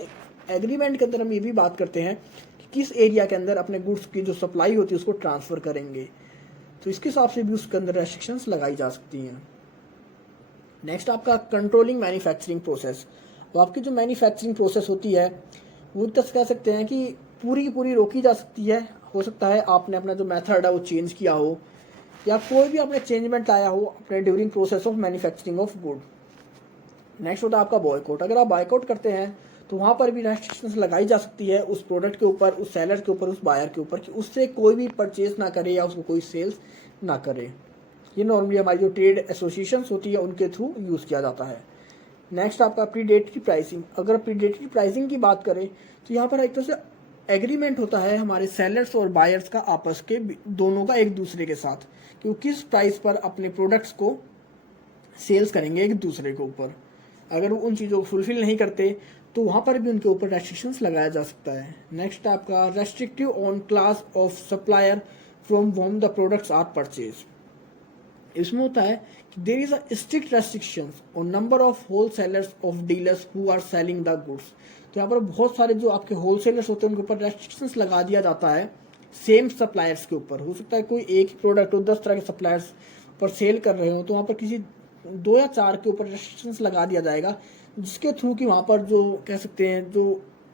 एग्रीमेंट के अंदर हम ये भी बात करते हैं कि किस एरिया के अंदर अपने गुड्स की जो सप्लाई होती है उसको ट्रांसफ़र करेंगे, तो इसके हिसाब से भी उसके अंदर रेस्ट्रिक्शंस लगाई जा सकती हैं। नेक्स्ट आपका कंट्रोलिंग मैन्युफैक्चरिंग प्रोसेस। तो आपकी जो मैन्युफैक्चरिंग प्रोसेस होती है वो तक कह सकते हैं कि पूरी की पूरी रोकी जा सकती है। हो सकता है आपने अपना जो मेथड है वो चेंज किया हो या कोई भी आपने चेंजमेंट लाया हो अपने during process of manufacturing of good. Next होता है आपका बॉयकॉट। अगर आप बॉयकॉट करते हैं तो वहाँ पर भी रेस्ट्रिक्शंस लगाई जा सकती है उस प्रोडक्ट के ऊपर, उस सेलर के ऊपर, उस बायर के ऊपर कि उससे कोई भी परचेज ना करे या उसको कोई सेल्स ना करे। ये नॉर्मली हमारी जो ट्रेड एसोसिएशंस होती है उनके थ्रू यूज़ किया जाता है। नेक्स्ट आपका प्रीडेटरी प्राइसिंग। अगर प्रीडेटरी प्राइसिंग की बात करें तो यहाँ पर एक तरह से एग्रीमेंट होता है हमारे सेलर्स और बायर्स का आपस के दोनों का एक दूसरे के साथ कि वो किस प्राइस पर अपने प्रोडक्ट्स को सेल्स करेंगे एक दूसरे के ऊपर। अगर वो उन चीज़ों को फुलफिल नहीं करते तो वहाँ पर भी उनके ऊपर रेस्ट्रिक्शंस लगाया जा सकता है। नेक्स्ट आपका restrictive on class of supplier from home the products are purchase. इसमें होता है कि there is a strict restrictions on number of whole sellers of dealers who are selling the goods. तो यहाँ पर बहुत सारे जो आपके होल सेलर्स होते हैं उनके ऊपर रेस्ट्रिक्शंस लगा दिया जाता है सेम सप्लायर्स के ऊपर। हो सकता है कोई एक ही प्रोडक्ट हो 10 तरह के सप्लायर्स पर सेल कर रहे हो तो वहाँ पर किसी 2 या 4 के ऊपर रेस्ट्रिक्शंस लगा दिया जाएगा जिसके थ्रू कि वहाँ पर जो कह सकते हैं जो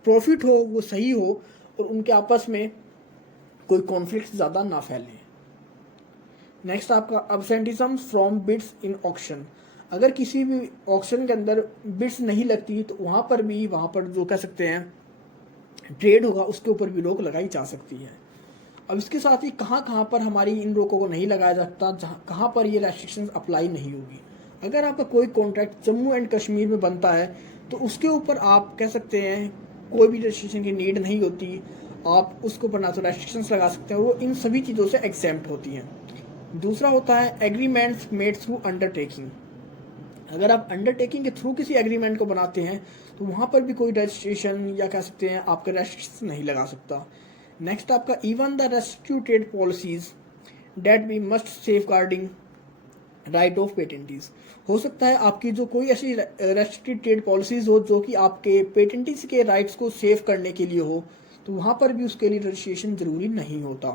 प्रॉफिट हो वो सही हो और उनके आपस में कोई कॉन्फ्लिक्ट ज़्यादा ना फैले। नेक्स्ट आपका अब्सेंटिज्म फ्रॉम बिड्स इन ऑक्शन। अगर किसी भी ऑक्शन के अंदर बिड्स नहीं लगती तो वहाँ पर जो कह सकते हैं ट्रेड होगा उसके ऊपर भी रोक लगाई जा सकती है। अब इसके साथ ही कहाँ पर हमारी इन रोकों को नहीं लगाया जा सकता, जहाँ कहाँ पर ये रेस्ट्रिक्शंस अप्लाई नहीं होगी। अगर आपका कोई कॉन्ट्रैक्ट जम्मू एंड कश्मीर में बनता है तो उसके ऊपर आप कह सकते हैं कोई भी रेस्ट्रिक्शन की नीड नहीं होती, आप उसके ऊपर ना तो रेस्ट्रिक्शंस लगा सकते हैं, वो इन सभी चीज़ों से एग्जेम्प्ट होती हैं। दूसरा होता है एग्रीमेंट्स मेड थ्रू अंडरटेकिंग। अगर आप अंडरटेकिंग के थ्रू किसी एग्रीमेंट को बनाते हैं तो वहाँ पर भी कोई रजिस्ट्रेशन या कह सकते हैं आपका रेस्ट्रिक्शन नहीं लगा सकता। नेक्स्ट आपका even the restricted policies that be must safeguarding right of patentees. हो सकता है आपकी जो कोई ऐसी रेस्ट्रिक्टेड ट्रेड पॉलिसीज हो जो कि आपके पेटेंटीज के राइट्स को सेफ करने के लिए हो, तो तो वहाँ पर भी उसके लिए रजिस्ट्रेशन ज़रूरी नहीं होता।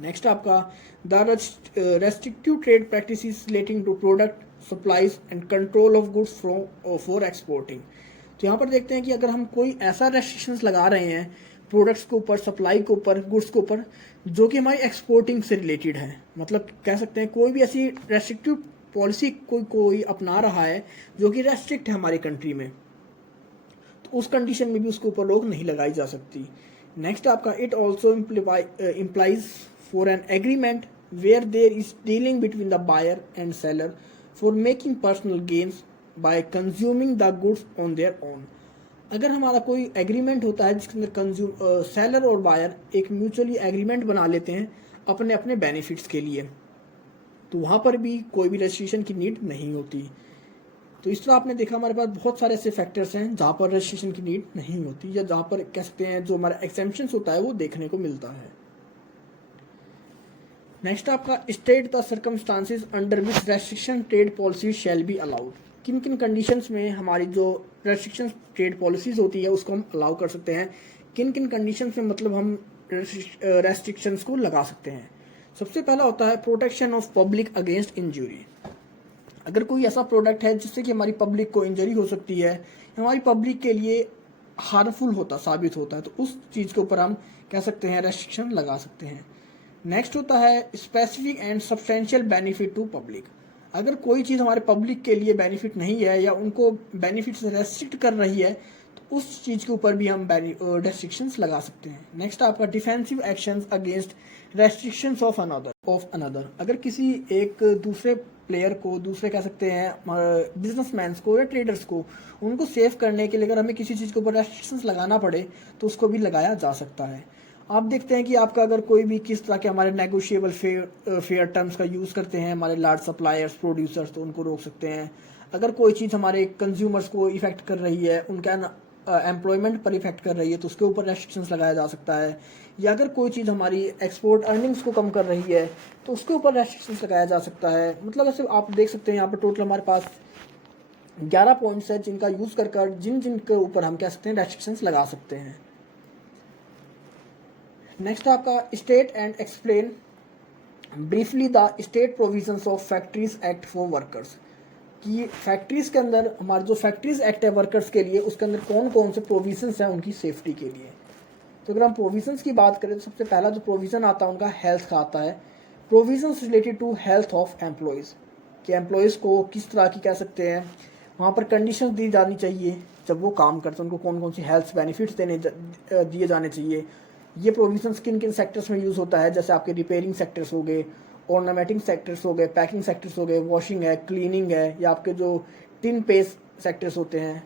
नेक्स्ट आपका the restrictive trade practices relating to product supplies and control of goods from for exporting. तो यहाँ पर देखते हैं कि अगर हम कोई ऐसा रेस्ट्रिक्शंस लगा रहे हैं प्रोडक्ट्स के ऊपर, सप्लाई के ऊपर, गुड्स के ऊपर, जो कि हमारी एक्सपोर्टिंग से रिलेटेड है, मतलब कह सकते हैं कोई भी ऐसी रेस्ट्रिक्टिव पॉलिसी कोई अपना रहा है जो कि रेस्ट्रिक्ट है हमारी कंट्री में, तो उस कंडीशन में भी उसके ऊपर रोक नहीं लगाई जा सकती। नेक्स्ट आपका it also implies for an agreement where there is dealing between the buyer and seller for making personal gains by consuming the goods on their own. अगर हमारा कोई एग्रीमेंट होता है जिसके अंदर सेलर और बायर एक म्यूचुअली एग्रीमेंट बना लेते हैं अपने अपने बेनिफिट्स के लिए, तो वहाँ पर भी कोई भी रजिस्ट्रेशन की नीड नहीं होती। तो इस तरह आपने देखा हमारे पास बहुत सारे ऐसे फैक्टर्स हैं जहाँ पर रजिस्ट्रेशन की नीड नहीं होती, या जहाँ पर कह सकते हैं जो हमारा एक्सेम्पशंस होता है वो देखने को मिलता है। नेक्स्ट आपका state the circumstances under which restriction trade policy shall be allowed. किन किन कंडीशंस में हमारी जो रेस्ट्रिक्शन ट्रेड पॉलिसीज होती है उसको हम अलाउ कर सकते हैं, किन किन कंडीशंस में मतलब हम रेस्ट्रिक्शंस को लगा सकते हैं। सबसे पहला होता है protection of public against injury. अगर कोई ऐसा प्रोडक्ट है जिससे कि हमारी पब्लिक को इंजरी हो सकती है, हमारी पब्लिक के लिए हार्मफुल साबित होता है, तो उस चीज़ के ऊपर हम कह सकते हैं रेस्ट्रिक्शन लगा सकते हैं। नेक्स्ट होता है specific and substantial benefit to public. अगर कोई चीज़ हमारे पब्लिक के लिए बेनिफिट नहीं है या उनको बेनिफिट से रेस्ट्रिक्ट कर रही है, तो उस चीज़ के ऊपर भी हम रेस्ट्रिक्शंस लगा सकते हैं। नेक्स्ट आपका defensive actions against restrictions of another. अगर किसी एक दूसरे प्लेयर को, दूसरे कह सकते हैं बिजनेसमैन को या ट्रेडर्स को, उनको सेव करने के लिए अगर हमें किसी चीज़ के ऊपर रेस्ट्रिक्शंस लगाना पड़े तो उसको भी लगाया जा सकता है। आप देखते हैं कि आपका अगर कोई भी किस तरह के हमारे नेगोशिएबल फेयर टर्म्स का यूज़ करते हैं हमारे लार्ज सप्लायर्स, प्रोड्यूसर्स, तो उनको रोक सकते हैं। अगर कोई चीज़ हमारे कंज्यूमर्स को इफेक्ट कर रही है, उनका एम्प्लॉयमेंट पर इफेक्ट कर रही है, तो उसके ऊपर रेस्ट्रिक्शंस लगाया जा सकता है। या अगर कोई चीज़ हमारी एक्सपोर्ट अर्निंग्स को कम कर रही है तो उसके ऊपर रेस्ट्रिक्शंस लगाया जा सकता है। मतलब ऐसे आप देख सकते हैं यहाँ पर टोटल हमारे पास 11 पॉइंट्स हैं जिनका यूज़ कर जिन के ऊपर हम कह सकते हैं रेस्ट्रिक्शंस लगा सकते हैं। नेक्स्ट आपका state and explain briefly the state provisions of factories act for workers. कि फैक्ट्रीज के अंदर हमारे जो फैक्ट्रीज एक्ट है वर्कर्स के लिए, उसके अंदर कौन कौन से प्रोविजंस हैं उनकी सेफ्टी के लिए। तो अगर हम प्रोविजंस की बात करें तो सबसे पहला जो प्रोविज़न आता है उनका हेल्थ का आता है। Provisions related to health of employees, कि एम्प्लॉयज़ को किस तरह की कह सकते हैं वहाँ पर कंडीशंस दी जानी चाहिए जब वो काम करते हैं, उनको कौन कौन सी हेल्थ बेनिफिट्स दिए जाने चाहिए। ये प्रोविजंस किन किन सेक्टर्स में यूज़ होता है, जैसे आपके रिपेयरिंग सेक्टर्स हो गए, ऑर्नामेंटिंग सेक्टर्स हो गए, पैकिंग सेक्टर्स हो गए, वॉशिंग है, क्लीनिंग है, या आपके जो टिन पेस्ट सेक्टर्स होते हैं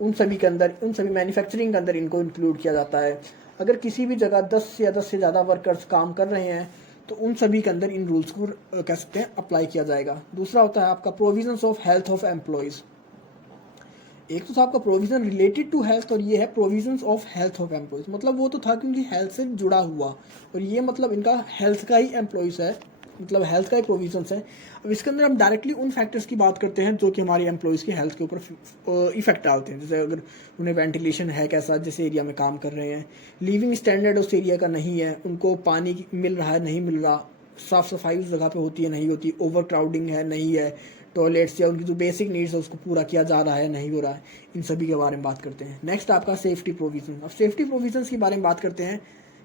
उन सभी के अंदर, उन सभी मैन्युफैक्चरिंग के अंदर इनको इंक्लूड किया जाता है। अगर किसी भी जगह 10 से ज़्यादा वर्कर्स काम कर रहे हैं तो उन सभी के अंदर इन रूल्स को कह सकते हैं अप्लाई किया जाएगा। दूसरा होता है आपका provisions of health of employees. एक तो था आपका प्रोविज़न रिलेटेड टू हेल्थ और ये है provisions of health of employees. मतलब वो तो था क्योंकि हेल्थ से जुड़ा हुआ, और ये मतलब इनका हेल्थ का ही एम्प्लॉयज़ है, मतलब हेल्थ का ही प्रोविजंस है। अब इसके अंदर हम डायरेक्टली उन फैक्टर्स की बात करते हैं जो कि हमारी एम्प्लॉयज़ की हेल्थ के ऊपर इफेक्ट डालते हैं। जैसे अगर उन्हें वेंटिलेशन है कैसा, जिस एरिया में काम कर रहे हैं, लिविंग स्टैंडर्ड उस एरिया का नहीं है, उनको पानी मिल रहा है नहीं मिल रहा, साफ़ सफाई उस जगह पे होती है नहीं होती, ओवर क्राउडिंग है नहीं है, टॉयलेट्स या उनकी जो बेसिक नीड्स है उसको पूरा किया जा रहा है नहीं हो रहा है, इन सभी के बारे में बात करते हैं। नेक्स्ट आपका सेफ्टी प्रोविजन। अब सेफ्टी प्रोविजंस के बारे में बात करते हैं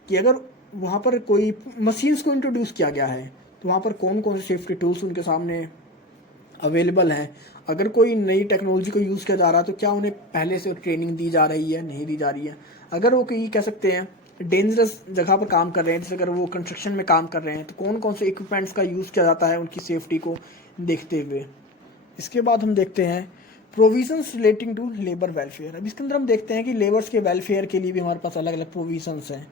कि अगर वहाँ पर कोई मशीन्स को इंट्रोड्यूस किया गया है तो वहाँ पर कौन कौन से सेफ्टी टूल्स उनके सामने अवेलेबल हैं। अगर कोई नई टेक्नोलॉजी को यूज़ किया जा रहा है तो क्या उन्हें पहले से ट्रेनिंग दी जा रही है, नहीं दी जा रही है। अगर वो कहीं कह सकते हैं डेंजरस जगह पर काम कर रहे हैं, जैसे अगर वो कंस्ट्रक्शन में काम कर रहे हैं, तो कौन कौन से इक्विपमेंट्स का यूज़ किया जाता है उनकी सेफ्टी को देखते हुए। इसके बाद हम देखते हैं provisions relating to labour welfare. अब इसके अंदर हम देखते हैं कि लेबर्स के वेलफेयर के लिए भी हमारे पास अलग अलग प्रोविजंस हैं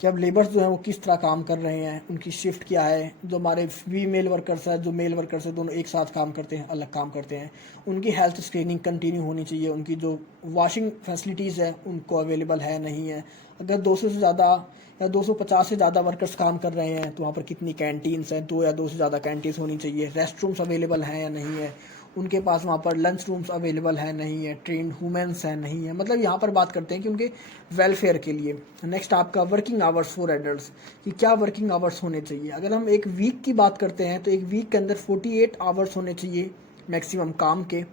कि अब लेबर्स जो हैं वो किस तरह काम कर रहे हैं, उनकी शिफ्ट क्या है। जो हमारे फीमेल वर्कर्स हैं, जो मेल वर्कर्स हैं, दोनों एक साथ काम करते हैं, अलग काम करते हैं। उनकी हेल्थ स्क्रीनिंग कंटिन्यू होनी चाहिए, उनकी जो वॉशिंग फैसिलिटीज़ है उनको अवेलेबल है नहीं है। अगर 200 से ज़्यादा या 250 से ज़्यादा वर्कर्स काम कर रहे हैं तो वहाँ पर कितनी कैंटीन्स हैं, 2 या 2 से ज़्यादा कैंटीन्स होनी चाहिए। रेस्ट रूम्स अवेलेबल हैं या नहीं है, उनके पास वहाँ पर लंच रूम्स अवेलेबल है नहीं है, ट्रेंड वुमेन्स है नहीं है, मतलब यहाँ पर बात करते हैं कि उनके वेलफेयर के लिए। नेक्स्ट आपका वर्किंग आवर्स फॉर एडल्ट्स, कि क्या वर्किंग आवर्स होने चाहिए। अगर हम एक वीक की बात करते हैं तो एक वीक के अंदर 48 आवर्स होने चाहिए मैक्सिमम काम के।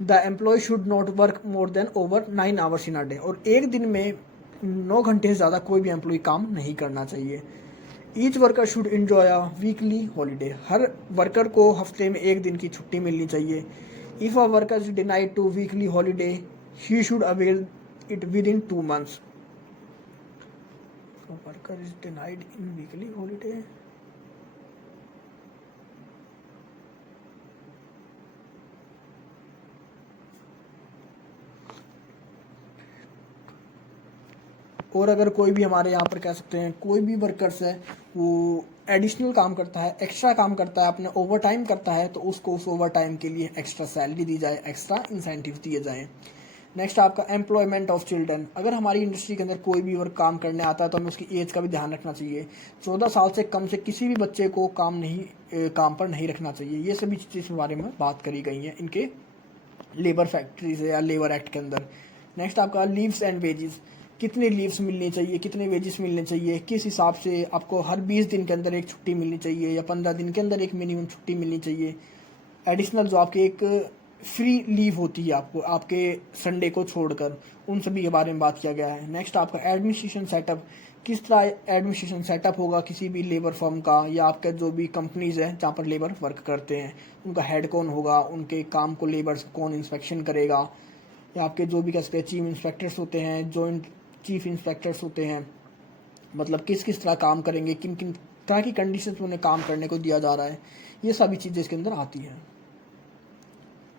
The employ should not work more than over 9 hours in a day, और एक दिन में 9 घंटे से ज़्यादा कोई भी एम्प्लॉय काम नहीं करना चाहिए। Each worker should enjoy a weekly holiday, हर वर्कर को हफ्ते में एक दिन की छुट्टी मिलनी चाहिए। If a worker is denied to weekly holiday he should avail it within 2 months। Worker is denied in weekly holiday, और अगर कोई भी हमारे यहाँ पर कह सकते हैं कोई भी वर्कर्स है वो एडिशनल काम करता है, एक्स्ट्रा काम करता है, अपने ओवर टाइम करता है, तो उसको उस ओवर टाइम के लिए एक्स्ट्रा सैलरी दी जाए, एक्स्ट्रा इंसेंटिव दिए जाएँ। नेक्स्ट आपका एम्प्लॉयमेंट ऑफ चिल्ड्रन, अगर हमारी इंडस्ट्री के अंदर कोई भी वर्क काम करने आता है तो हमें उसकी एज का भी ध्यान रखना चाहिए। 14 साल से कम से किसी भी बच्चे को काम पर नहीं रखना चाहिए। ये सभी चीज़ के बारे में बात करी गई हैं इनके लेबर फैक्ट्रीज या लेबर एक्ट के अंदर। नेक्स्ट आपका लीव्स एंड वेजेस, कितने लीव्स मिलनी चाहिए, कितने वेजेस मिलने चाहिए, किस हिसाब से आपको हर 20 दिन के अंदर एक छुट्टी मिलनी चाहिए या 15 दिन के अंदर एक मिनिमम छुट्टी मिलनी चाहिए। एडिशनल जो आपके एक फ्री लीव होती है आपको आपके संडे को छोड़कर, उन सभी के बारे में बात किया गया है। नेक्स्ट आपका एडमिनिस्ट्रेशन सेटअप, किस तरह एडमिनिस्ट्रेशन सेटअप होगा किसी भी लेबर फर्म का या आपका जो भी कंपनीज है जहाँ पर लेबर वर्क करते हैं, उनका हेड कौन होगा, उनके काम को लेबर्स कौन इंस्पेक्शन करेगा, या आपके जो भी कह सकते हैं चीफ इंस्पेक्टर्स होते हैं, जॉइंट चीफ इंस्पेक्टर्स होते हैं, मतलब किस किस तरह काम करेंगे, किन किन तरह की कंडीशंस में उन्हें काम करने को दिया जा रहा है, ये सभी चीज़ें इसके अंदर आती हैं।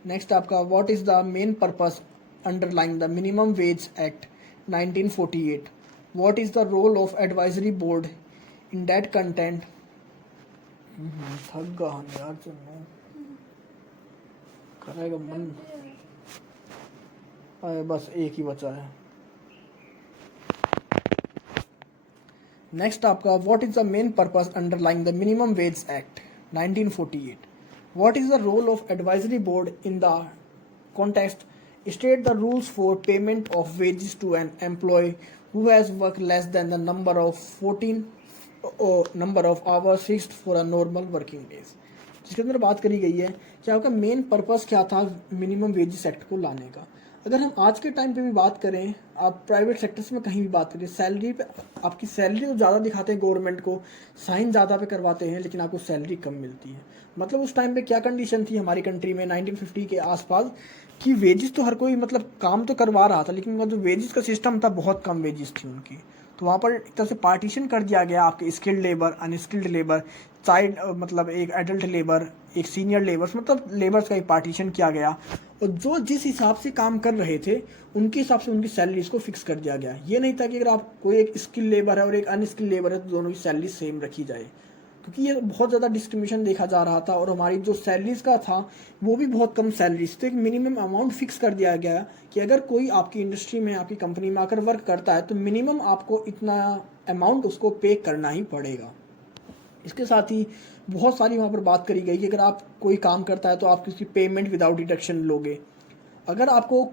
नेक्स्ट आपका what is the main purpose underlying the minimum wage act 1948, what is the role of advisory board in that content. थक गया यार, चलो करेगा मन, बस एक ही बचा है। नेक्स्ट आपका what is the main purpose underlying the minimum wage act 1948, what is the role of advisory board in the context, state the rules for payment of wages to an employ who has work less than the number of hours fixed for a normal working days. जिसके अंदर बात करी गई है कि आपका main purpose क्या था मिनिमम वेजेस एक्ट को लाने का। अगर हम आज के टाइम पे भी बात करें, आप प्राइवेट सेक्टर्स में कहीं भी बात करें, सैलरी पे आपकी सैलरी तो ज़्यादा दिखाते हैं गवर्नमेंट को, साइन ज़्यादा पे करवाते हैं, लेकिन आपको सैलरी कम मिलती है। मतलब उस टाइम पे क्या कंडीशन थी हमारी कंट्री में 1950 के आसपास कि वेजेस तो हर कोई मतलब काम तो करवा रहा था, लेकिन उनका जो वेजेस का सिस्टम था बहुत कम वेजेस थी उनकी। तो वहाँ पर एक तरह से पार्टीशन कर दिया गया आपके skilled labour, unskilled labour, child मतलब एक एडल्ट लेबर, एक सीनियर लेबर्स, मतलब लेबर्स का एक पार्टीशन किया गया, और जो जिस हिसाब से काम कर रहे थे उनके हिसाब से उनकी सैलरीज को फिक्स कर दिया गया। ये नहीं था कि अगर आप कोई एक स्किल लेबर है और एक अनस्किल लेबर है तो दोनों की सैलरी सेम रखी जाए, क्योंकि ये बहुत ज़्यादा डिस्क्रिमिनेशन देखा जा रहा था और हमारी जो सैलरीज का था वो भी बहुत कम सैलरीज, तो एक मिनिमम अमाउंट फिक्स कर दिया गया कि अगर कोई आपकी इंडस्ट्री में आपकी कंपनी में आकर वर्क करता है तो मिनिमम आपको इतना अमाउंट उसको पे करना ही पड़ेगा। इसके साथ ही बहुत सारी वहाँ पर बात करी गई कि अगर आप कोई काम करता है तो आप किसी पेमेंट विदाउट डिडक्शन लोगे। अगर आपको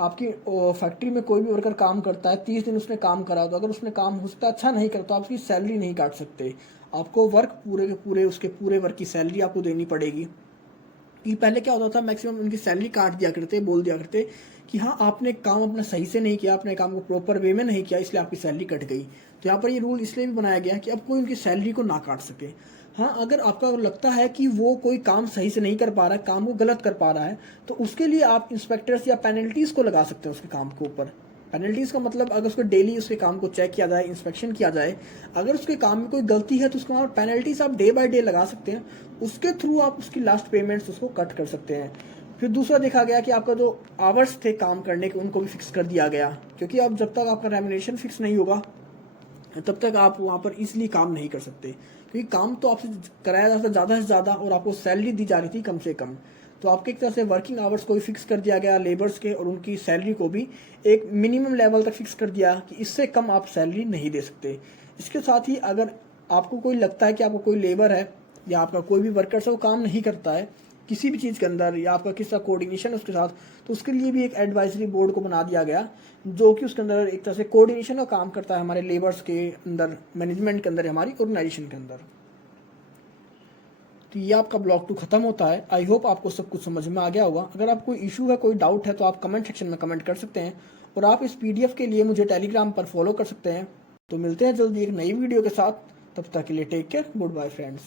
आपकी फैक्ट्री में कोई भी वर्कर काम करता है, 30 दिन उसने काम करा, तो अगर उसने काम हो सकता है अच्छा नहीं करता, आप उसकी सैलरी नहीं काट सकते, आपको वर्क पूरे के पूरे उसके पूरे वर्क की सैलरी आपको देनी पड़ेगी। कि पहले क्या होता था, मैक्सिमम उनकी सैलरी काट दिया करते, बोल दिया करते कि हाँ आपने काम अपना सही से नहीं किया, अपने काम को प्रॉपर वे में नहीं किया, इसलिए आपकी सैलरी कट गई। तो यहाँ पर ये रूल इसलिए भी बनाया गया कि अब कोई उनकी सैलरी को ना काट सके। हाँ, अगर आपका लगता है कि वो कोई काम सही से नहीं कर पा रहा है, काम को गलत कर पा रहा है, तो उसके लिए आप इंस्पेक्टर्स या पेनल्टीज़ को लगा सकते हैं उसके काम के ऊपर। पेनल्टीज़ का मतलब अगर उसको डेली उसके काम को चेक किया जाए, इंस्पेक्शन किया जाए, अगर उसके काम में कोई गलती है तो उसके वहाँ पेनल्टीज़ आप डे बाय डे लगा सकते हैं, उसके थ्रू आप उसकी लास्ट पेमेंट्स उसको कट कर सकते हैं। फिर दूसरा देखा गया कि आपका जो आवर्स थे काम करने के उनको भी फिक्स कर दिया गया, क्योंकि अब जब तक आपका रेम्युनरेशन फिक्स नहीं होगा तब तक आप वहाँ पर इजीली काम नहीं कर सकते, क्योंकि काम तो आपसे कराया जाता है ज़्यादा से ज़्यादा और आपको सैलरी दी जा रही थी कम से कम। तो आपके एक तरह से वर्किंग आवर्स को भी फिक्स कर दिया गया लेबर्स के, और उनकी सैलरी को भी एक मिनिमम लेवल तक फिक्स कर दिया कि इससे कम आप सैलरी नहीं दे सकते। इसके साथ ही अगर आपको कोई लगता है कि आपको कोई लेबर है या आपका कोई भी वर्कर से वो काम नहीं करता है, किसी भी चीज़ के अंदर या आपका किसी का कोऑर्डिनेशन है उसके साथ, तो उसके लिए भी एक एडवाइजरी बोर्ड को बना दिया गया, जो कि उसके अंदर एक तरह से कोऑर्डिनेशन का काम करता है हमारे लेबर्स के अंदर, मैनेजमेंट के अंदर, हमारी ऑर्गेनाइजेशन के अंदर। तो ये आपका ब्लॉक 2 खत्म होता है। आई होप आपको सब कुछ समझ में आ गया होगा। अगर आपको कोई इशू है, कोई डाउट है, तो आप कमेंट सेक्शन में कमेंट कर सकते हैं, और आप इस PDF के लिए मुझे टेलीग्राम पर फॉलो कर सकते हैं। तो मिलते हैं जल्दी एक नई वीडियो के साथ, तब तक के लिए take care, goodbye friends.